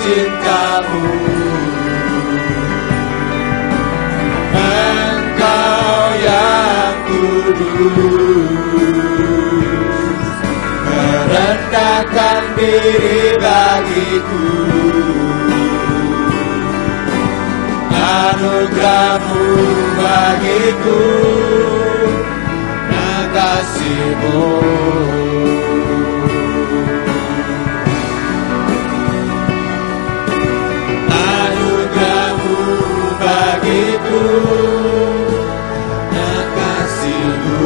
cintamu. Engkau yang kudus, merendahkan diri bagiku. Anugerahmu bagiku, dan kasihmu. Anugerahmu bagiku, dan kasihmu.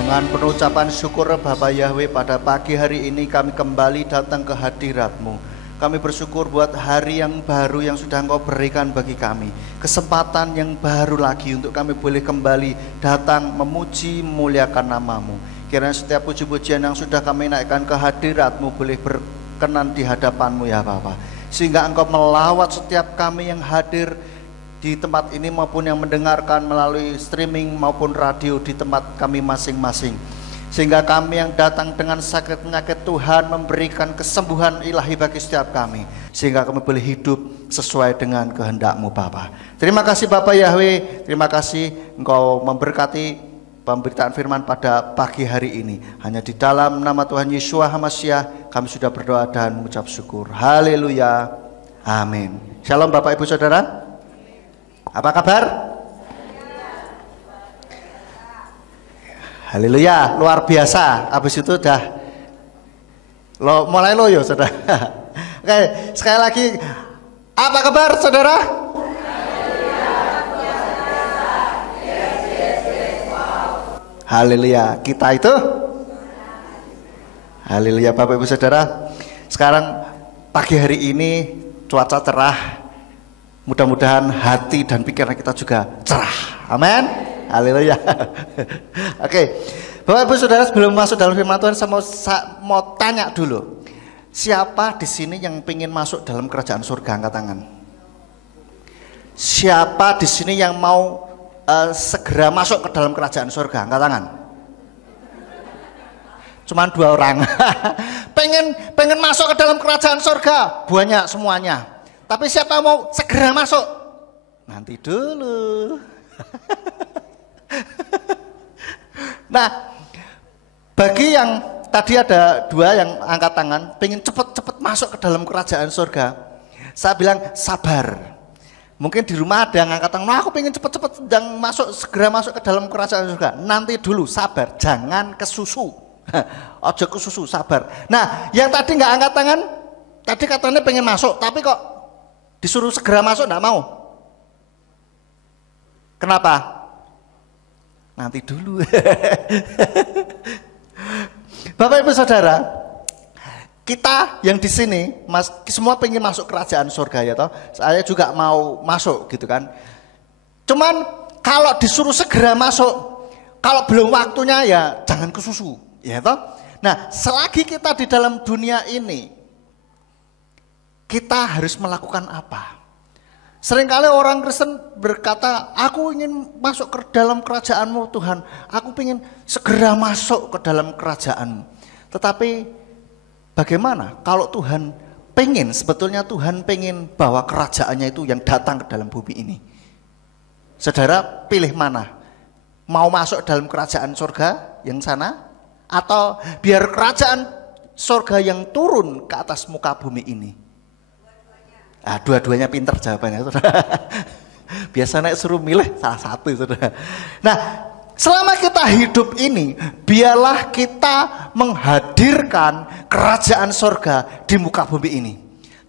Dengan penuh ucapan syukur Bapa Yahweh, pada pagi hari ini kami kembali datang ke hadirat-Mu. Kami bersyukur buat hari yang baru yang sudah Engkau berikan bagi kami. Kesempatan yang baru lagi untuk kami boleh kembali datang memuji memuliakan nama-Mu. Kiranya setiap puji-pujian yang sudah kami naikkan ke hadirat-Mu boleh berkenan di hadapan-Mu ya Bapa. Sehingga Engkau melawat setiap kami yang hadir di tempat ini maupun yang mendengarkan melalui streaming maupun radio di tempat kami masing-masing. Sehingga kami yang datang dengan sakit penyakit, Tuhan memberikan kesembuhan ilahi bagi setiap kami. Sehingga kami boleh hidup sesuai dengan kehendak-Mu Bapa. Terima kasih Bapa Yahweh, terima kasih Engkau memberkati pemberitaan firman pada pagi hari ini. Hanya di dalam nama Tuhan Yeshua HaMashiach kami sudah berdoa dan mengucap syukur. Haleluya, amin. Shalom Bapak Ibu Saudara. Apa kabar? Haleluya, luar biasa. Habis itu udah mulai loyo saudara. Oke, sekali lagi, apa kabar saudara? Haleluya, kita itu haleluya Bapak Ibu Saudara. Sekarang pagi hari ini cuaca cerah. Mudah-mudahan hati dan pikiran kita juga cerah. Amin. Haleluya. Oke. Bapak Ibu Saudara, sebelum masuk dalam firman Tuhan, saya mau tanya dulu. Siapa di sini yang ingin masuk dalam kerajaan surga? Angkat tangan. Siapa di sini yang mau segera masuk ke dalam kerajaan surga? Angkat tangan. Cuman 2 orang. pengen masuk ke dalam kerajaan surga? Banyak semuanya. Tapi siapa mau segera masuk? Nanti dulu. Nah, bagi yang tadi ada 2 yang angkat tangan, pengen cepet-cepet masuk ke dalam kerajaan surga, saya bilang sabar. Mungkin di rumah ada yang angkat tangan, nah, aku pengen cepet-cepet segera masuk ke dalam kerajaan surga. Nanti dulu, sabar, jangan kesusu. Ojo kesusu, sabar. Nah, yang tadi nggak angkat tangan, tadi katanya pengen masuk, tapi kok disuruh segera masuk enggak mau. Kenapa? Nanti dulu. Bapak Ibu Saudara, kita yang di sini semua pengen masuk kerajaan surga ya toh. Saya juga mau masuk gitu kan. Cuman kalau disuruh segera masuk, kalau belum waktunya ya jangan kesusu, ya toh. Nah, selagi kita di dalam dunia ini, kita harus melakukan apa? Seringkali orang Kristen berkata, aku ingin masuk ke dalam kerajaan-Mu Tuhan, aku ingin segera masuk ke dalam kerajaan-Mu. Tetapi bagaimana kalau Tuhan pengen, sebetulnya Tuhan pengen bahwa kerajaannya itu yang datang ke dalam bumi ini. Saudara pilih mana? Mau masuk dalam kerajaan surga yang sana? Atau biar kerajaan surga yang turun ke atas muka bumi ini? Nah, dua-duanya pinter jawabannya. Biasanya suruh milih salah satu. Nah, selama kita hidup ini, biarlah kita menghadirkan kerajaan surga di muka bumi ini.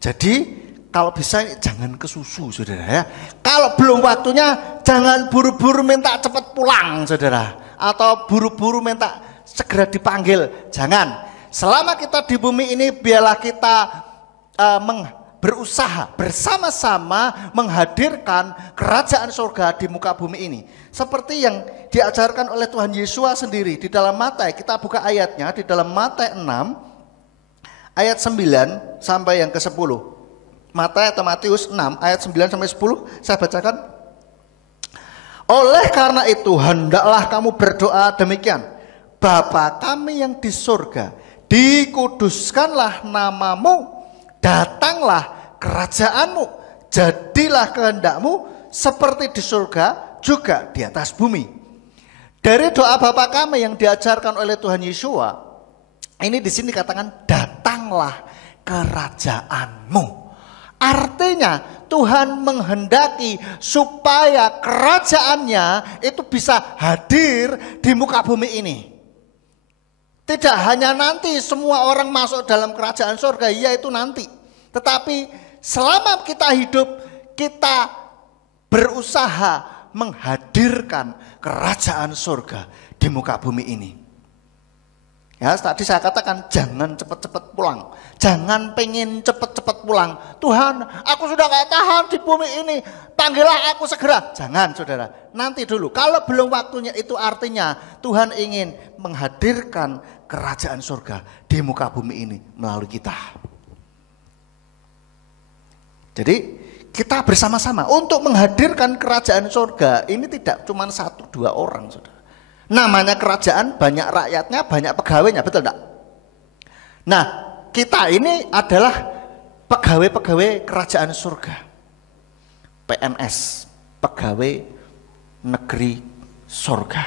Jadi kalau bisa jangan kesusu saudara ya. Kalau belum waktunya jangan buru-buru minta cepat pulang saudara. Atau buru-buru minta segera dipanggil. Jangan. Selama kita di bumi ini biarlah kita berusaha bersama-sama menghadirkan kerajaan surga di muka bumi ini. Seperti yang diajarkan oleh Tuhan Yesus sendiri di dalam Matius. Kita buka ayatnya di dalam Matius 6 ayat 9 sampai yang ke-10. Matius 6 ayat 9 sampai 10 saya bacakan. Oleh karena itu hendaklah kamu berdoa demikian. Bapa kami yang di surga, dikuduskanlah namamu, datanglah kerajaanmu, jadilah kehendakmu seperti di surga juga di atas bumi. Dari doa Bapa kami yang diajarkan oleh Tuhan Yesus, ini di sini katakan datanglah kerajaanmu. Artinya Tuhan menghendaki supaya kerajaannya itu bisa hadir di muka bumi ini. Tidak hanya nanti semua orang masuk dalam kerajaan surga, ya itu nanti. Tetapi selama kita hidup, kita berusaha menghadirkan kerajaan surga di muka bumi ini. Ya, tadi saya katakan jangan cepat-cepat pulang. Jangan pengen cepat-cepat pulang. Tuhan, aku sudah gak tahan di bumi ini. Panggillah aku segera. Jangan, saudara. Nanti dulu. Kalau belum waktunya, itu artinya Tuhan ingin menghadirkan kerajaan surga di muka bumi ini melalui kita. Jadi kita bersama-sama untuk menghadirkan kerajaan surga ini tidak cuma 1-2 orang, saudara. Namanya kerajaan, banyak rakyatnya, banyak pegawainya, betul enggak? Nah, kita ini adalah pegawai-pegawai kerajaan surga. PNS, pegawai negeri surga.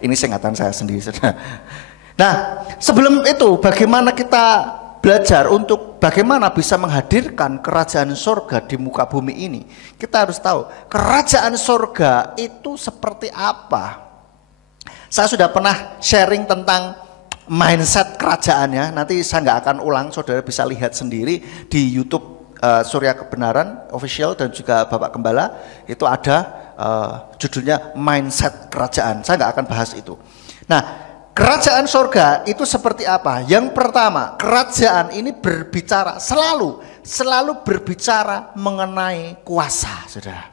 Ini singkatan saya sendiri, saudara. Nah, sebelum itu bagaimana kita belajar untuk bagaimana bisa menghadirkan kerajaan surga di muka bumi ini? Kita harus tahu kerajaan surga itu seperti apa. Saya sudah pernah sharing tentang mindset kerajaannya. Nanti saya nggak akan ulang, saudara bisa lihat sendiri di YouTube Surya Kebenaran Official dan juga Bapak Gembala. Itu ada judulnya mindset kerajaan. Saya nggak akan bahas itu. Nah, kerajaan surga itu seperti apa? Yang pertama, kerajaan ini berbicara selalu berbicara mengenai kuasa, saudara.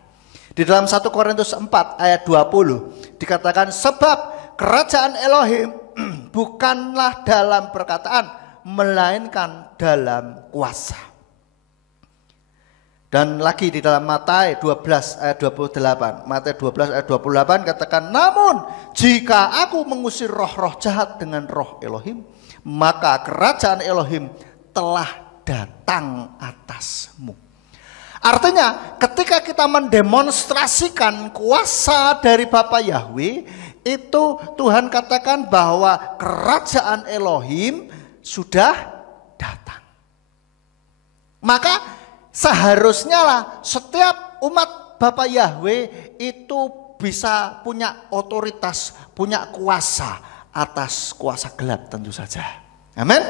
Di dalam 1 Korintus 4 ayat 20 dikatakan, sebab kerajaan Elohim bukanlah dalam perkataan, melainkan dalam kuasa. Dan lagi di dalam Matius 12 ayat 28. Matius 12 ayat 28 katakan, namun jika aku mengusir roh-roh jahat dengan roh Elohim, maka kerajaan Elohim telah datang atasmu. Artinya ketika kita mendemonstrasikan kuasa dari Bapa Yahweh, itu Tuhan katakan bahwa kerajaan Elohim sudah datang. Maka seharusnya lah setiap umat Bapa Yahweh itu bisa punya otoritas, punya kuasa atas kuasa gelap tentu saja. Amin.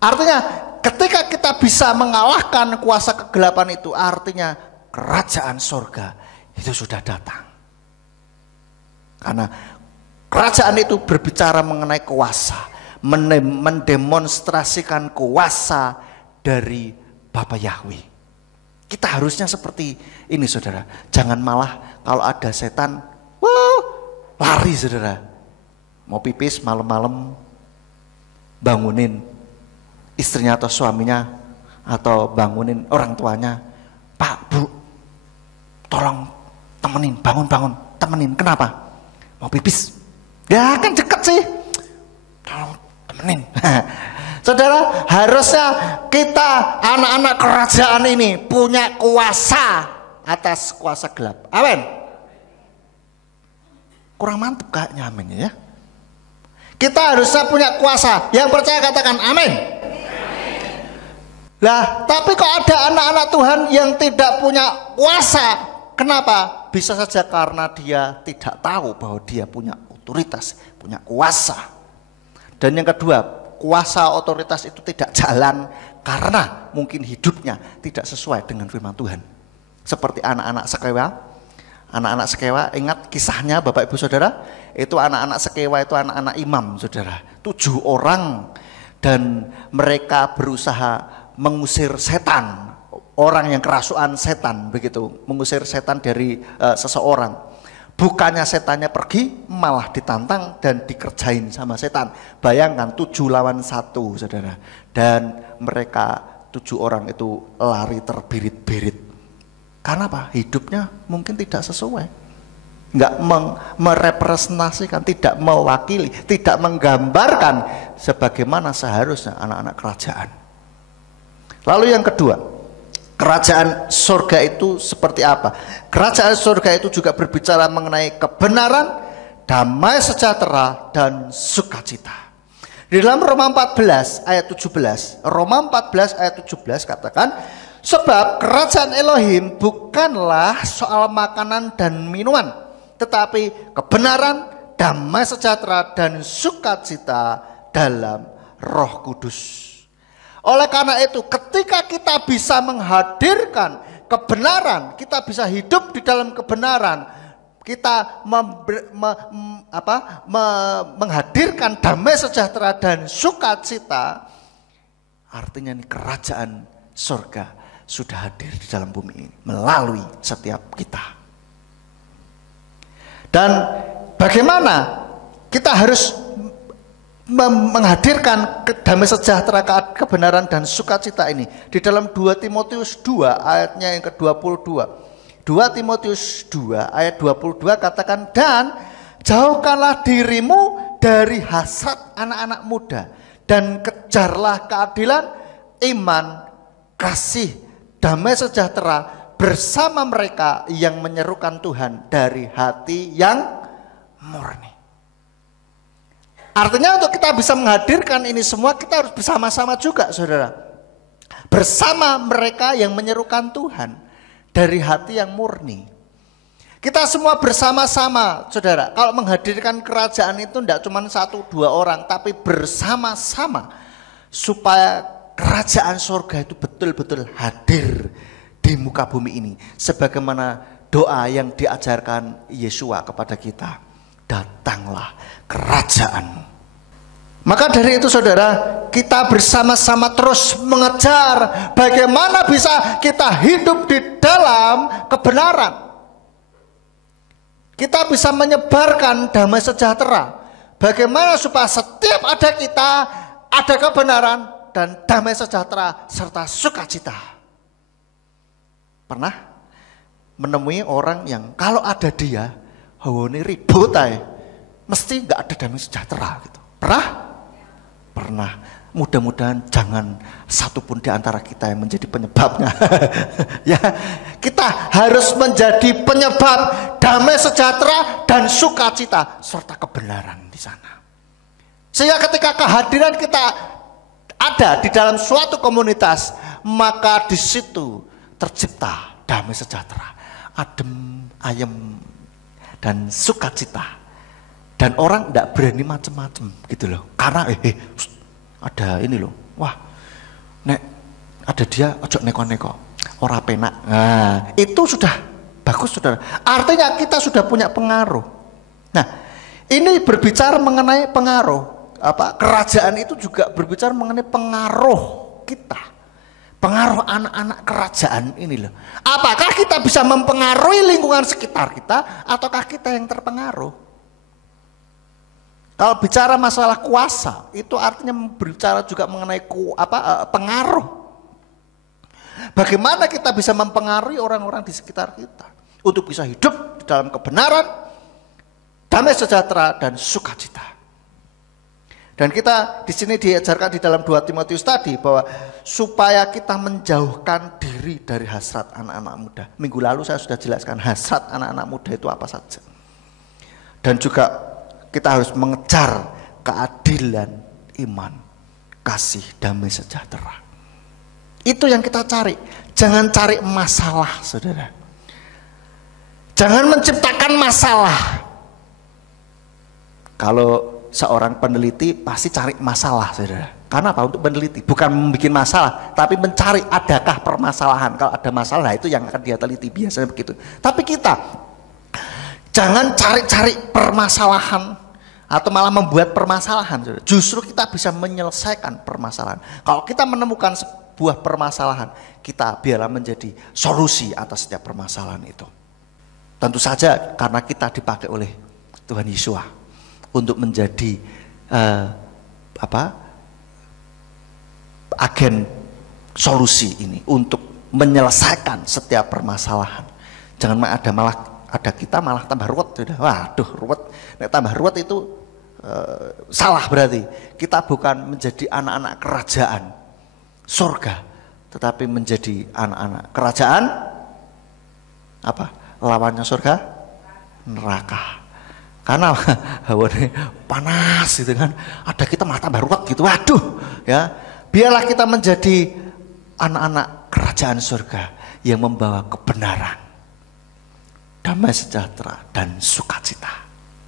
Artinya ketika kita bisa mengalahkan kuasa kegelapan itu, artinya kerajaan surga itu sudah datang. Karena kerajaan itu berbicara mengenai kuasa, mendemonstrasikan kuasa dari Bapa Yahweh. Kita harusnya seperti ini, saudara. Jangan malah kalau ada setan, lari, saudara. Mau pipis malam-malam, bangunin istrinya atau suaminya, atau bangunin orang tuanya, Pak, Bu, tolong temenin, bangun, temenin. Kenapa? Mau pipis. Ya kan deket sih, tolong temenin. Saudara, harusnya kita anak-anak kerajaan ini punya kuasa atas kuasa gelap. Amin. Kurang mantap kayaknya, amin ya. Kita harusnya punya kuasa. Yang percaya katakan amin. Lah, tapi kok ada anak-anak Tuhan yang tidak punya kuasa? Kenapa? Bisa saja karena dia tidak tahu bahwa dia punya otoritas, punya kuasa. Dan yang kedua, kuasa otoritas itu tidak jalan karena mungkin hidupnya tidak sesuai dengan firman Tuhan. Seperti anak-anak Sekewa. Anak-anak Sekewa, ingat kisahnya Bapak Ibu Saudara? Itu anak-anak Sekewa itu anak-anak imam, Saudara. 7 orang, dan mereka berusaha mengusir setan, orang yang kerasukan setan, begitu, mengusir setan dari seseorang. Bukannya setannya pergi, malah ditantang dan dikerjain sama setan. Bayangkan 7 lawan 1, saudara. Dan mereka 7 orang itu lari terbirit-birit. Karena apa? Hidupnya mungkin tidak sesuai. nggak merepresentasikan, tidak mewakili, tidak menggambarkan sebagaimana seharusnya anak-anak kerajaan. Lalu yang kedua, kerajaan surga itu seperti apa? Kerajaan surga itu juga berbicara mengenai kebenaran, damai sejahtera, dan sukacita. Di dalam Roma 14 ayat 17, Roma 14 ayat 17 katakan, sebab kerajaan Elohim bukanlah soal makanan dan minuman, tetapi kebenaran, damai sejahtera, dan sukacita dalam Roh Kudus. Oleh karena itu, ketika kita bisa menghadirkan kebenaran, kita bisa hidup di dalam kebenaran, kita menghadirkan damai sejahtera dan sukacita, artinya ini kerajaan surga sudah hadir di dalam bumi ini melalui setiap kita. Dan bagaimana kita harus menghadirkan damai sejahtera, kebenaran, dan sukacita ini? Di dalam 2 Timotius 2 ayatnya yang ke-22. 2 Timotius 2 ayat 22 katakan, dan jauhkanlah dirimu dari hasrat anak-anak muda, dan kejarlah keadilan, iman, kasih, damai sejahtera bersama mereka yang menyerukan Tuhan dari hati yang murni. Artinya untuk kita bisa menghadirkan ini semua, kita harus bersama-sama juga, saudara. Bersama mereka yang menyerukan Tuhan dari hati yang murni. Kita semua bersama-sama, saudara. Kalau menghadirkan kerajaan itu tidak cuma 1-2 orang, tapi bersama-sama, supaya kerajaan surga itu betul-betul hadir di muka bumi ini. Sebagaimana doa yang diajarkan Yesua kepada kita, datanglah kerajaanmu. Maka dari itu, saudara, kita bersama-sama terus mengejar bagaimana bisa kita hidup di dalam kebenaran. Kita bisa menyebarkan damai sejahtera. Bagaimana supaya setiap ada kita ada kebenaran dan damai sejahtera serta sukacita. Pernah menemui orang yang kalau ada dia, ini ribut aja, mesti nggak ada damai sejahtera gitu. Pernah? Pernah. Mudah-mudahan jangan satupun di antara kita yang menjadi penyebabnya. Ya, kita harus menjadi penyebab damai sejahtera dan sukacita serta kebenaran di sana. Sehingga ketika kehadiran kita ada di dalam suatu komunitas, maka di situ tercipta damai sejahtera, adem, ayem, dan sukacita. Dan orang tidak berani macam-macam gitu loh. Karena ada ini loh. Wah, nek ada dia ojo neko-neko, ora penak. Nah, itu sudah bagus, saudara. Artinya kita sudah punya pengaruh. Nah, ini berbicara mengenai pengaruh. Kerajaan itu juga berbicara mengenai pengaruh kita. Pengaruh anak-anak kerajaan ini loh. Apakah kita bisa mempengaruhi lingkungan sekitar kita, ataukah kita yang terpengaruh? Kalau bicara masalah kuasa, itu artinya berbicara juga mengenai pengaruh. Bagaimana kita bisa mempengaruhi orang-orang di sekitar kita untuk bisa hidup di dalam kebenaran, damai sejahtera, dan sukacita. Dan kita di sini diajarkan di dalam 2 Timotius tadi bahwa supaya kita menjauhkan diri dari hasrat anak-anak muda. Minggu lalu saya sudah jelaskan hasrat anak-anak muda itu apa saja. Dan juga kita harus mengejar keadilan, iman, kasih, damai sejahtera. Itu yang kita cari. Jangan cari masalah, saudara. Jangan menciptakan masalah. Kalau seorang peneliti pasti cari masalah, saudara. Karena apa? Untuk peneliti bukan membuat masalah, tapi mencari adakah permasalahan. Kalau ada masalah, itu yang akan dia teliti, biasanya begitu. Tapi kita jangan cari-cari permasalahan atau malah membuat permasalahan. Justru kita bisa menyelesaikan permasalahan. Kalau kita menemukan sebuah permasalahan, kita biarlah menjadi solusi atas setiap permasalahan itu. Tentu saja karena kita dipakai oleh Tuhan Yesus untuk menjadi agen solusi ini, untuk menyelesaikan setiap permasalahan. Jangan malah ada kita malah tambah ruwet sudah. Waduh, ruwet. Nek tambah ruwet itu salah berarti. Kita bukan menjadi anak-anak kerajaan surga, tetapi menjadi anak-anak kerajaan apa? Lawannya surga? Neraka. Karena hawanya panas gitu kan. Ada kita malah tambah ruwet gitu. Waduh, ya. Biarlah kita menjadi anak-anak kerajaan surga yang membawa kebenaran, damai sejahtera dan sukacita.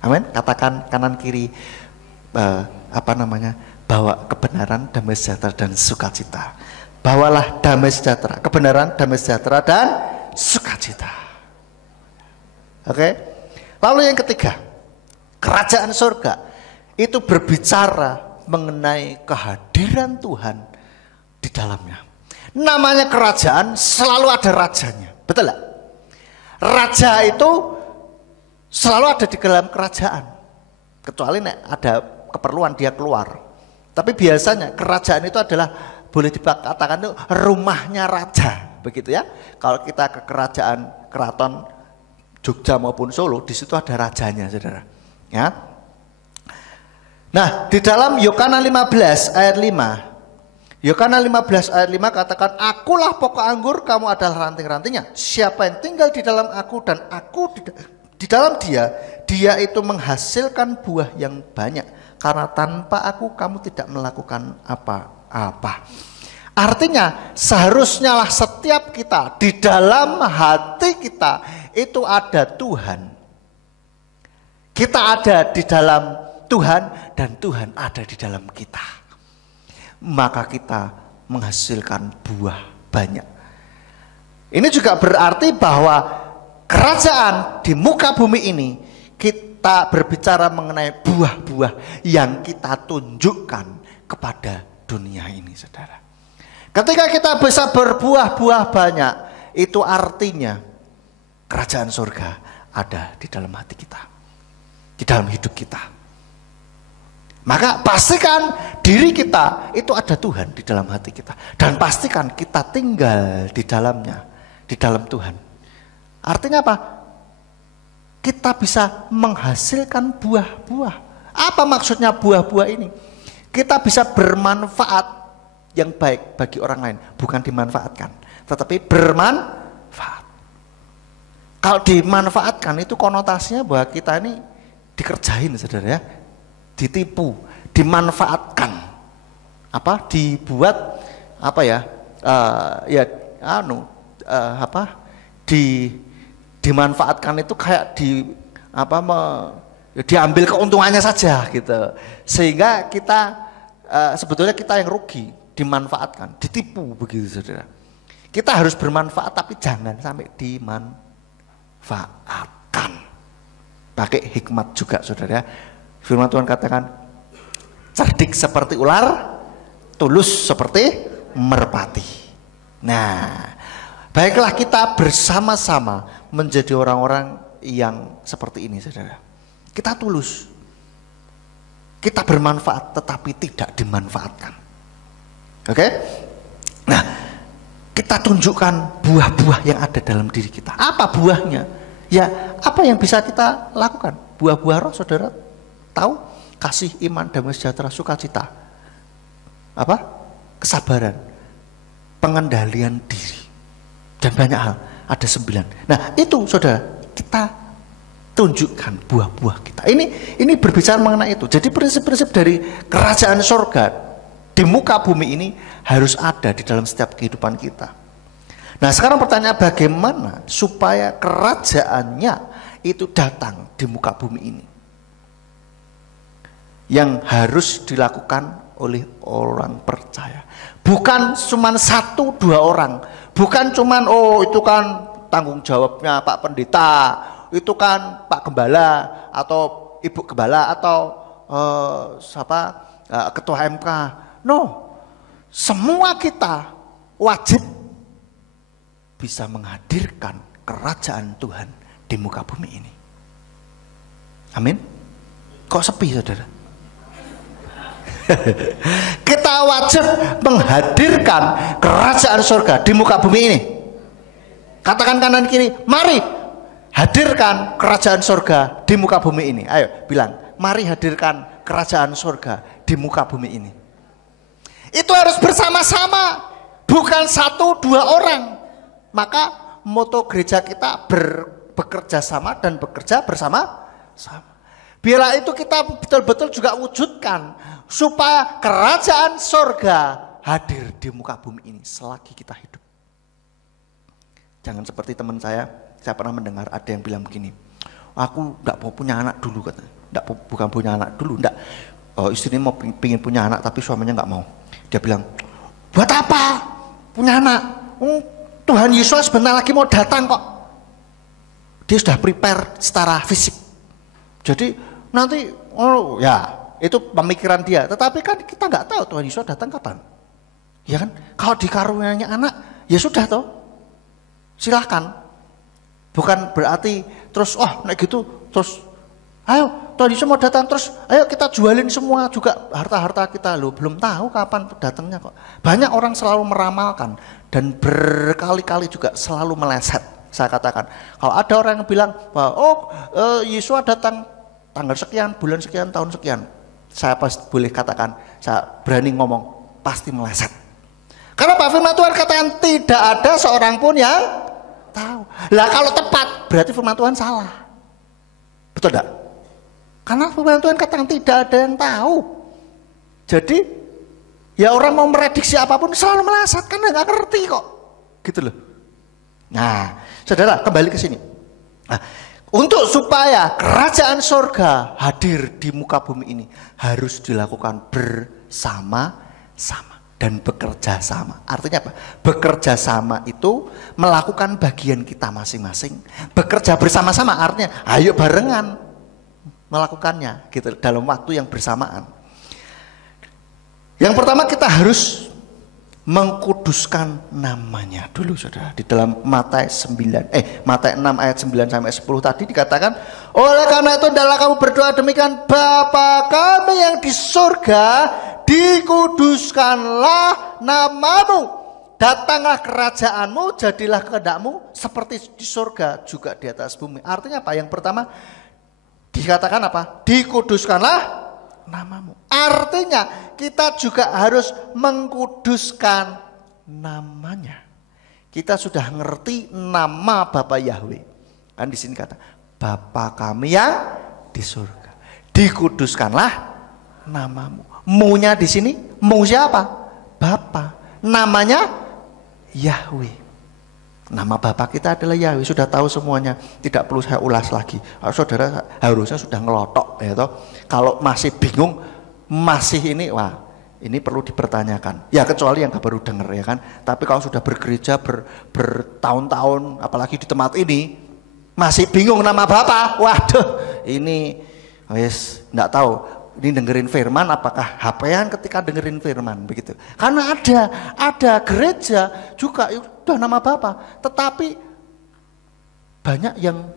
Amin. Katakan kanan kiri bawa kebenaran, damai sejahtera dan sukacita. Bawalah damai sejahtera, kebenaran, damai sejahtera dan sukacita. Oke. Lalu yang ketiga, kerajaan surga itu berbicara mengenai kehadiran Tuhan di dalamnya. Namanya kerajaan selalu ada rajanya, betul gak? Raja itu selalu ada di dalam kerajaan, kecuali ada keperluan dia keluar. Tapi biasanya kerajaan itu adalah, boleh dikatakan itu rumahnya raja, begitu ya. Kalau kita ke kerajaan keraton Jogja maupun Solo, di situ ada rajanya, saudara. Ya. Nah, di dalam Yohanes 15 ayat 5. Yohanes 15 ayat 5 katakan, akulah pokok anggur, kamu adalah ranting-rantingnya. Siapa yang tinggal di dalam aku dan aku di dalam dia, dia itu menghasilkan buah yang banyak. Karena tanpa aku kamu tidak melakukan apa-apa. Artinya seharusnya lah setiap kita, di dalam hati kita itu ada Tuhan. Kita ada di dalam Tuhan dan Tuhan ada di dalam kita. Maka kita menghasilkan buah banyak. Ini juga berarti bahwa kerajaan di muka bumi ini, kita berbicara mengenai buah-buah yang kita tunjukkan kepada dunia ini, saudara. Ketika kita bisa berbuah-buah banyak, itu artinya kerajaan surga ada di dalam hati kita, di dalam hidup kita. Maka pastikan diri kita itu ada Tuhan di dalam hati kita. Dan pastikan kita tinggal di dalamnya, di dalam Tuhan. Artinya apa? Kita bisa menghasilkan buah-buah. Apa maksudnya buah-buah ini? Kita bisa bermanfaat yang baik bagi orang lain. Bukan dimanfaatkan, tetapi bermanfaat. Kalau dimanfaatkan itu konotasinya bahwa kita ini dikerjain, saudara ya. Ditipu, dimanfaatkan, dibuat dimanfaatkan itu kayak diambil keuntungannya saja gitu, sehingga kita sebetulnya kita yang rugi, dimanfaatkan, ditipu begitu, saudara. Kita harus bermanfaat tapi jangan sampai dimanfaatkan, pakai hikmat juga, saudara. Firman Tuhan katakan, cerdik seperti ular, tulus seperti merpati. Nah, baiklah kita bersama-sama menjadi orang-orang yang seperti ini, saudara. Kita tulus, kita bermanfaat tetapi tidak dimanfaatkan. Oke? Nah, kita tunjukkan buah-buah yang ada dalam diri kita. Apa buahnya? Ya, apa yang bisa kita lakukan? Buah-buah roh, saudara tahu? Kasih, iman, damai sejahtera, sukacita, kesabaran, pengendalian diri, dan banyak hal. Ada 9. Nah itu, saudara, kita tunjukkan buah-buah kita. Ini berbicara mengenai itu. Jadi prinsip-prinsip dari kerajaan surga di muka bumi ini harus ada di dalam setiap kehidupan kita. Nah sekarang pertanyaan, bagaimana supaya kerajaannya itu datang di muka bumi ini? Yang harus dilakukan oleh orang percaya. Bukan cuma 1-2 orang. Bukan cuma itu kan tanggung jawabnya Pak Pendeta, itu kan Pak Gembala atau Ibu Gembala atau Ketua MK. No, semua kita wajib bisa menghadirkan kerajaan Tuhan di muka bumi ini. Amin. Kok sepi, saudara? Kita wajib menghadirkan kerajaan surga di muka bumi ini. Katakan kanan kiri, mari hadirkan kerajaan surga di muka bumi ini. Ayo bilang, mari hadirkan kerajaan surga di muka bumi ini. Itu harus bersama-sama, bukan 1-2 orang. Maka moto gereja kita bekerja sama dan bekerja bersama-sama. Biarlah itu kita betul-betul juga wujudkan supaya kerajaan surga hadir di muka bumi ini selagi kita hidup. Jangan seperti teman saya pernah mendengar ada yang bilang begini, aku enggak mau punya anak dulu katanya. Bukan punya anak dulu, enggak. Istrinya mau pingin punya anak tapi suaminya enggak mau. Dia bilang, buat apa punya anak? Tuhan Yesus sebentar lagi mau datang kok. Dia sudah prepare secara fisik. Jadi nanti, ya itu pemikiran dia. Tetapi kan kita nggak tahu Tuhan Yesus datang kapan. Ya kan? Kalau dikaruniai anak, ya sudah toh. Silahkan. Bukan berarti terus, naik gitu, terus ayo Tuhan Yesus mau datang, terus ayo kita jualin semua juga harta-harta kita. Loh, belum tahu kapan datangnya kok. Banyak orang selalu meramalkan dan berkali-kali juga selalu meleset. Saya katakan, kalau ada orang yang bilang bahwa Yesus datang tanggal sekian, bulan sekian, tahun sekian, saya pasti boleh katakan, saya berani ngomong, pasti meleset. Karena Pak firman Tuhan katakan tidak ada seorang pun yang tahu. Lah kalau tepat berarti firman Tuhan salah. Betul enggak? Karena firman Tuhan katakan tidak ada yang tahu. Jadi ya orang mau merediksi apapun selalu meleset karena nggak ngerti kok. Gitu loh. Nah, saudara kembali ke sini. Nah, untuk supaya kerajaan surga hadir di muka bumi ini harus dilakukan bersama-sama dan bekerja sama. Artinya apa? Bekerja sama itu melakukan bagian kita masing-masing. Bekerja bersama-sama artinya ayo barengan melakukannya gitu dalam waktu yang bersamaan. Yang pertama kita harus mengkuduskan namanya dulu saudara. Di dalam Matius 6 ayat 9 sampai 10 tadi dikatakan, oleh karena itu hendaklah kamu berdoa demikian, Bapa kami yang di surga, dikuduskanlah namamu, datanglah kerajaanmu, jadilah kehendakmu seperti di surga juga di atas bumi. Artinya apa? Yang pertama dikatakan apa? Dikuduskanlah namamu. Artinya kita juga harus mengkuduskan namanya. Kita sudah ngerti nama Bapa Yahweh. Kan di sini kata Bapa kami yang di surga, dikuduskanlah namamu. Mu-nya di sini, mu siapa? Bapa. Namanya Yahweh. Nama Bapa kita adalah Yahweh, sudah tahu semuanya, tidak perlu saya ulas lagi. Saudara harusnya sudah ngelotok ya toh. Kalau masih bingung, masih ini, wah ini perlu dipertanyakan. Ya kecuali yang baru dengar ya kan. Tapi kalau sudah bergereja bertahun-tahun, apalagi di tempat ini, masih bingung nama Bapa, waduh ini wes nggak tahu. Ini dengerin firman apakah HP-an ketika dengerin firman begitu. Karena ada gereja juga udah nama Bapa, tetapi banyak yang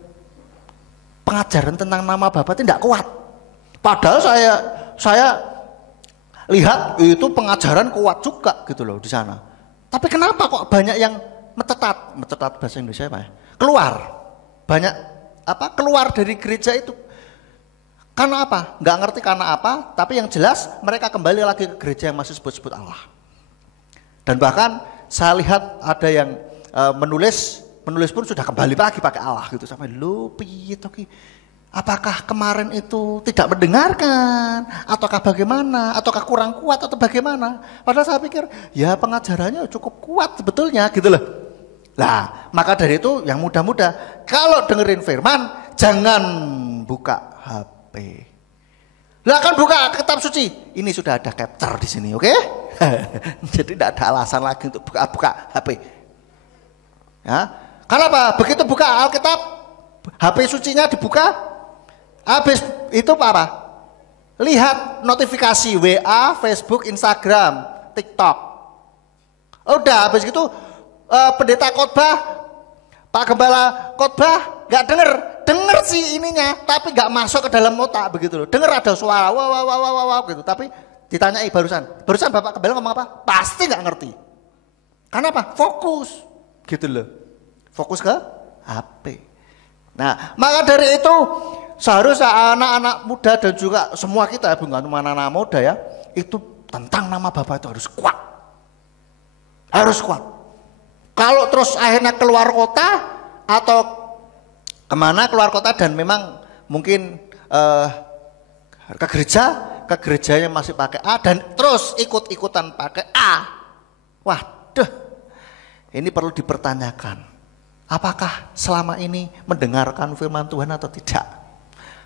pengajaran tentang nama Bapa itu tidak kuat. Padahal saya lihat itu pengajaran kuat juga gitu loh di sana. Tapi kenapa kok banyak yang metetat bahasa Indonesia apa ya? Keluar dari gereja itu. Karena apa? Nggak ngerti karena apa, tapi yang jelas mereka kembali lagi ke gereja yang masih sebut-sebut Allah. Dan bahkan saya lihat ada yang menulis pun sudah kembali lagi pakai Allah gitu. Sampai lu piye toh ki? Apakah kemarin itu tidak mendengarkan? Ataukah bagaimana? Ataukah kurang kuat atau bagaimana? Padahal saya pikir ya pengajarannya cukup kuat sebetulnya gitu loh. Nah maka dari itu yang muda-muda kalau dengerin firman jangan buka HP. Lah kan buka kitab suci, ini sudah ada capture di sini, oke? Jadi tidak ada alasan lagi untuk buka HP. Ya, kenapa? Begitu buka Alkitab, HP sucinya dibuka, habis itu apa? Lihat notifikasi WA, Facebook, Instagram, TikTok. Udah, habis itu pendeta khotbah, Pak Gembala khotbah, nggak denger sih ininya, tapi nggak masuk ke dalam otak begitu loh. Dengar ada suara wah gitu, tapi ditanyai barusan Bapak Gembala ngomong apa? Pasti nggak ngerti. Karena apa? Fokus gitu loh. Fokus ke HP. Nah, maka dari itu seharusnya anak-anak muda dan juga semua kita, bukan cuma anak-anak muda ya, itu tentang nama Bapa itu harus kuat. Harus kuat. Kalau terus akhirnya keluar kota atau kemana keluar kota dan memang mungkin ke gerejanya masih pakai A dan terus ikut-ikutan pakai A. Waduh, ini perlu dipertanyakan. Apakah selama ini mendengarkan firman Tuhan atau tidak?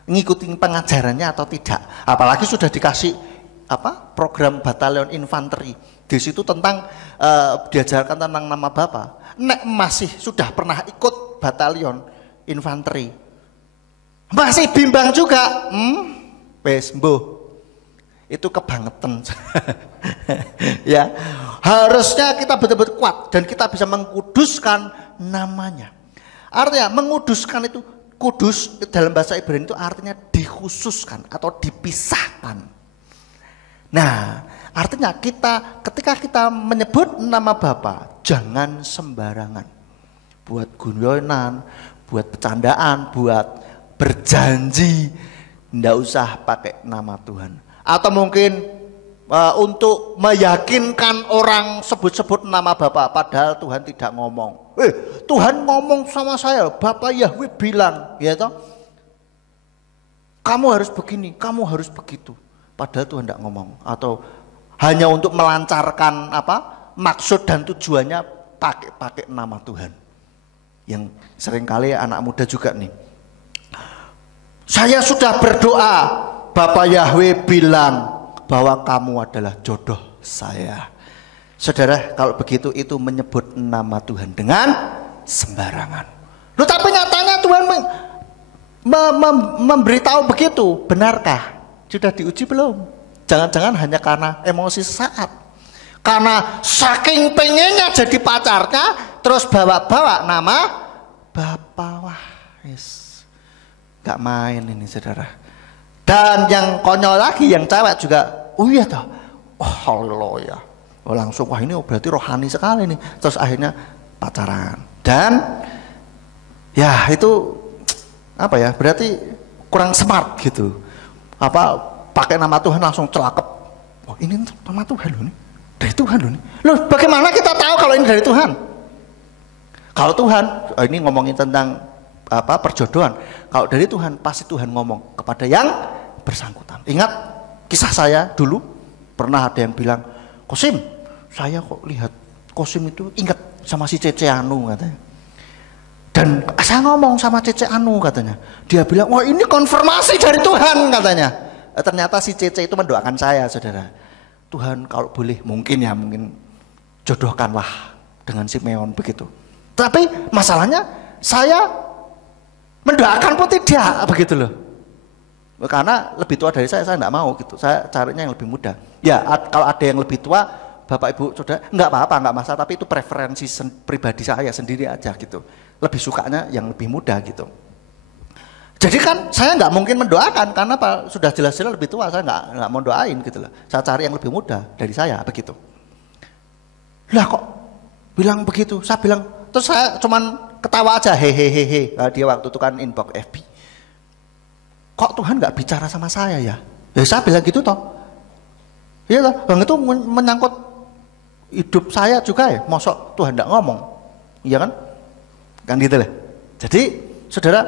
Ngikuti pengajarannya atau tidak? Apalagi sudah dikasih program batalion infanteri. Di situ tentang diajarkan tentang nama Bapa. Nek masih sudah pernah ikut batalion infanteri, masih bimbang juga, wes mbuh. Itu kebangetan. Ya, harusnya kita betul-betul kuat dan kita bisa mengkuduskan namanya. Artinya menguduskan itu, kudus dalam bahasa Ibrani itu artinya dikhususkan atau dipisahkan. Nah, artinya ketika kita menyebut nama Bapa, jangan sembarangan. Buat guyonan, buat bercandaan, buat berjanji, ndak usah pakai nama Tuhan. Atau mungkin untuk meyakinkan orang sebut-sebut nama Bapa padahal Tuhan tidak ngomong. Tuhan ngomong sama saya, Bapak Yahweh bilang, ya toh, kamu harus begini, kamu harus begitu. Padahal Tuhan tidak ngomong. Atau hanya untuk melancarkan maksud dan tujuannya pakai nama Tuhan. Yang seringkali anak muda juga nih. Saya sudah berdoa, Bapak Yahweh bilang bahwa kamu adalah jodoh saya. Saudara, kalau begitu itu menyebut nama Tuhan dengan sembarangan. Loh, tapi nyatanya Tuhan memberitahu begitu. Benarkah? Sudah diuji belum? Jangan-jangan hanya karena emosi sesaat. Karena saking pengennya jadi pacarnya, terus bawa-bawa nama Bapa. Wah, yes. Gak main ini saudara. Dan yang konyol lagi, yang cewek juga, oh iya toh, oh haleluya. Oh, langsung, wah ini berarti rohani sekali nih. Terus akhirnya pacaran. Dan ya itu berarti kurang smart gitu. Pakai nama Tuhan langsung celakep. Oh ini nama Tuhan loh nih, dari Tuhan loh nih. Loh bagaimana kita tahu kalau ini dari Tuhan? Kalau Tuhan, ini ngomongin tentang perjodohan. Kalau dari Tuhan, pasti Tuhan ngomong kepada yang bersangkutan. Ingat kisah saya dulu, pernah ada yang bilang, Kosim, saya kok lihat Kosim itu ingat sama si Cece Anu katanya. Dan saya ngomong sama Cece Anu katanya. Dia bilang, wah ini konfirmasi dari Tuhan katanya. Ternyata si Cece itu mendoakan saya, saudara. Tuhan kalau boleh, mungkin jodohkanlah dengan Simeon begitu. Tapi masalahnya saya mendoakan pun tidak begitu loh. Karena lebih tua dari saya enggak mau gitu. Saya carinya yang lebih muda. Ya, kalau ada yang lebih tua, Bapak Ibu Saudara, enggak apa-apa, enggak masalah, tapi itu preferensi pribadi saya sendiri aja gitu. Lebih sukanya yang lebih muda gitu. Jadi kan saya enggak mungkin mendoakan karena sudah jelas-jelas lebih tua, saya enggak mau doain gitu loh. Saya cari yang lebih muda dari saya begitu. Lah kok bilang begitu? Saya bilang, terus saya cuman ketawa aja, hehehe. Dia waktu itu kan inbox FB. Kok Tuhan nggak bicara sama saya ya? Ya saya bilang gitu toh. Iya toh, bang itu menyangkut hidup saya juga ya. Mosok Tuhan nggak ngomong, iya kan? Kan gitu lah. Jadi saudara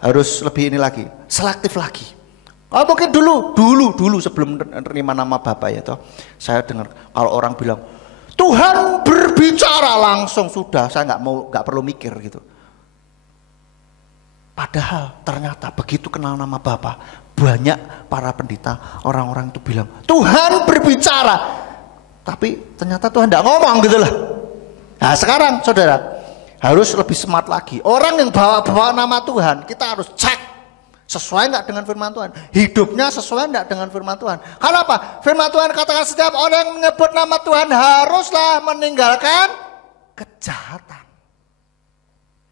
harus lebih ini lagi, selektif lagi. Oh mungkin dulu sebelum menerima nama Bapa ya toh, saya dengar kalau orang bilang Tuhan berbicara langsung, sudah saya nggak perlu mikir gitu. Padahal ternyata begitu kenal nama Bapa, banyak para pendeta, orang-orang itu bilang Tuhan berbicara, tapi ternyata Tuhan tidak ngomong gitu loh. Nah sekarang saudara harus lebih smart lagi. Orang yang bawa nama Tuhan, kita harus cek sesuai nggak dengan firman Tuhan, hidupnya sesuai nggak dengan firman Tuhan. Karena apa? Firman Tuhan katakan setiap orang yang menyebut nama Tuhan haruslah meninggalkan kejahatan.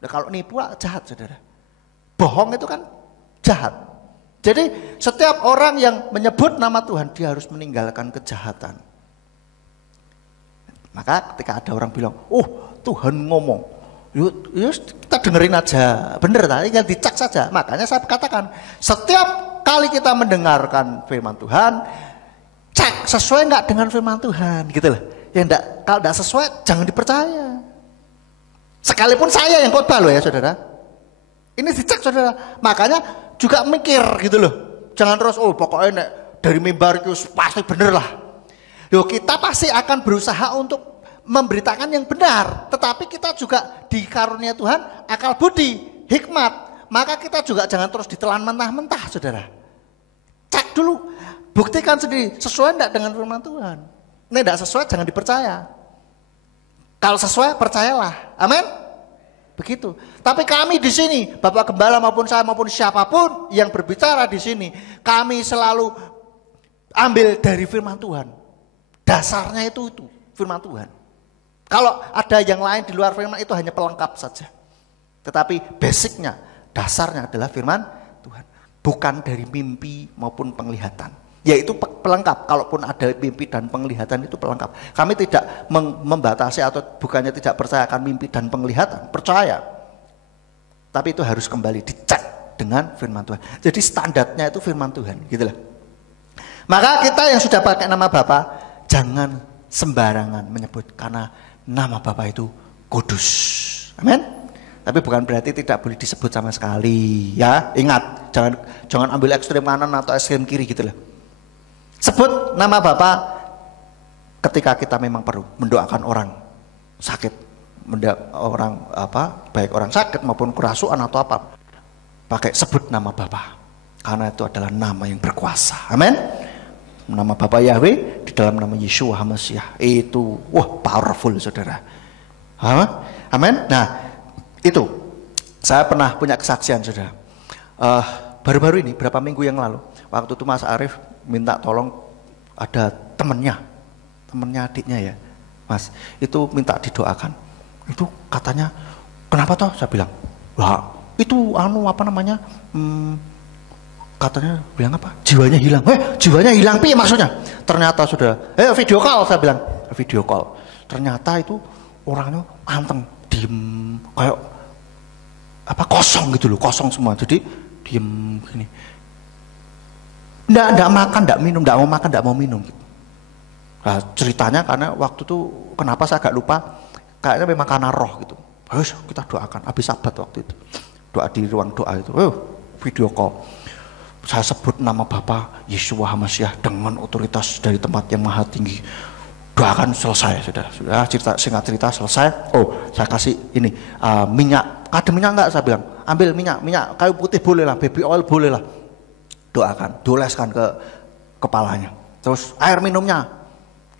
Nah, kalau nipu jahat saudara. Bohong itu kan jahat. Jadi setiap orang yang menyebut nama Tuhan, dia harus meninggalkan kejahatan. Maka ketika ada orang bilang, oh Tuhan ngomong, Yuk, kita dengerin aja, bener tak? Tinggal dicek saja. Makanya saya katakan, setiap kali kita mendengarkan firman Tuhan, cek sesuai nggak dengan firman Tuhan, gitu loh. Ya enggak, kalau enggak sesuai jangan dipercaya. Sekalipun saya yang khotbah loh ya saudara. Ini dicek saudara. Makanya juga mikir gitu loh. Jangan terus pokoknya nek dari mimbar itu pasti bener lah. Yo kita pasti akan berusaha untuk memberitakan yang benar, tetapi kita juga dikarunia Tuhan akal budi, hikmat. Maka kita juga jangan terus ditelan mentah-mentah saudara. Cek dulu, buktikan sendiri sesuai enggak dengan firman Tuhan. Ini enggak sesuai jangan dipercaya. Kalau sesuai percayalah. Amin. Begitu. Tapi kami di sini, Bapak Gembala maupun saya maupun siapapun yang berbicara di sini, kami selalu ambil dari firman Tuhan. Dasarnya itu firman Tuhan. Kalau ada yang lain di luar firman itu hanya pelengkap saja. Tetapi basicnya, dasarnya adalah firman Tuhan. Bukan dari mimpi maupun penglihatan. Yaitu pelengkap, kalaupun ada mimpi dan penglihatan itu pelengkap. Kami tidak membatasi atau bukannya tidak percaya akan mimpi dan penglihatan, percaya. Tapi itu harus kembali dicek dengan firman Tuhan. Jadi standarnya itu firman Tuhan, gitu loh. Maka kita yang sudah pakai nama Bapa, jangan sembarangan menyebut, karena nama Bapa itu kudus. Amin. Tapi bukan berarti tidak boleh disebut sama sekali, ya. Ingat, jangan ambil ekstrem kanan atau ekstrem kiri gitu loh. Sebut nama Bapa ketika kita memang perlu mendoakan orang sakit, baik orang sakit maupun kerasukan atau apa. Pakai sebut nama Bapa, karena itu adalah nama yang berkuasa. Amin. Nama Bapa Yahweh di dalam nama Yeshua HaMashiach itu powerful saudara. Amin. Nah itu saya pernah punya kesaksian saudara. Baru-baru ini berapa minggu yang lalu, waktu itu Mas Arief minta tolong, ada temennya adiknya ya Mas, itu minta didoakan. Itu katanya kenapa toh? Saya bilang, wah itu katanya bilang apa? Jiwanya hilang. Jiwanya hilang piye maksudnya? Ternyata sudah video call, saya bilang video call. Ternyata itu orangnya anteng, diem, kayak kosong gitu loh, kosong semua. Jadi diem gini. Nggak makan, nggak minum, nggak mau makan, nggak mau minum. Nah, ceritanya karena waktu itu kenapa saya agak lupa, kayaknya memang karena roh gitu. Harus kita doakan. Habis sabat waktu itu, doa di ruang doa itu, video call. Saya sebut nama Bapa Yeshua HaMashiach dengan otoritas dari tempat yang maha tinggi. Doakan selesai sudah singkat cerita selesai. Saya kasih ini minyak. Ada minyak enggak? Saya bilang ambil minyak kayu putih boleh lah, baby oil boleh lah. Doakan, doleskan ke kepalanya. Terus air minumnya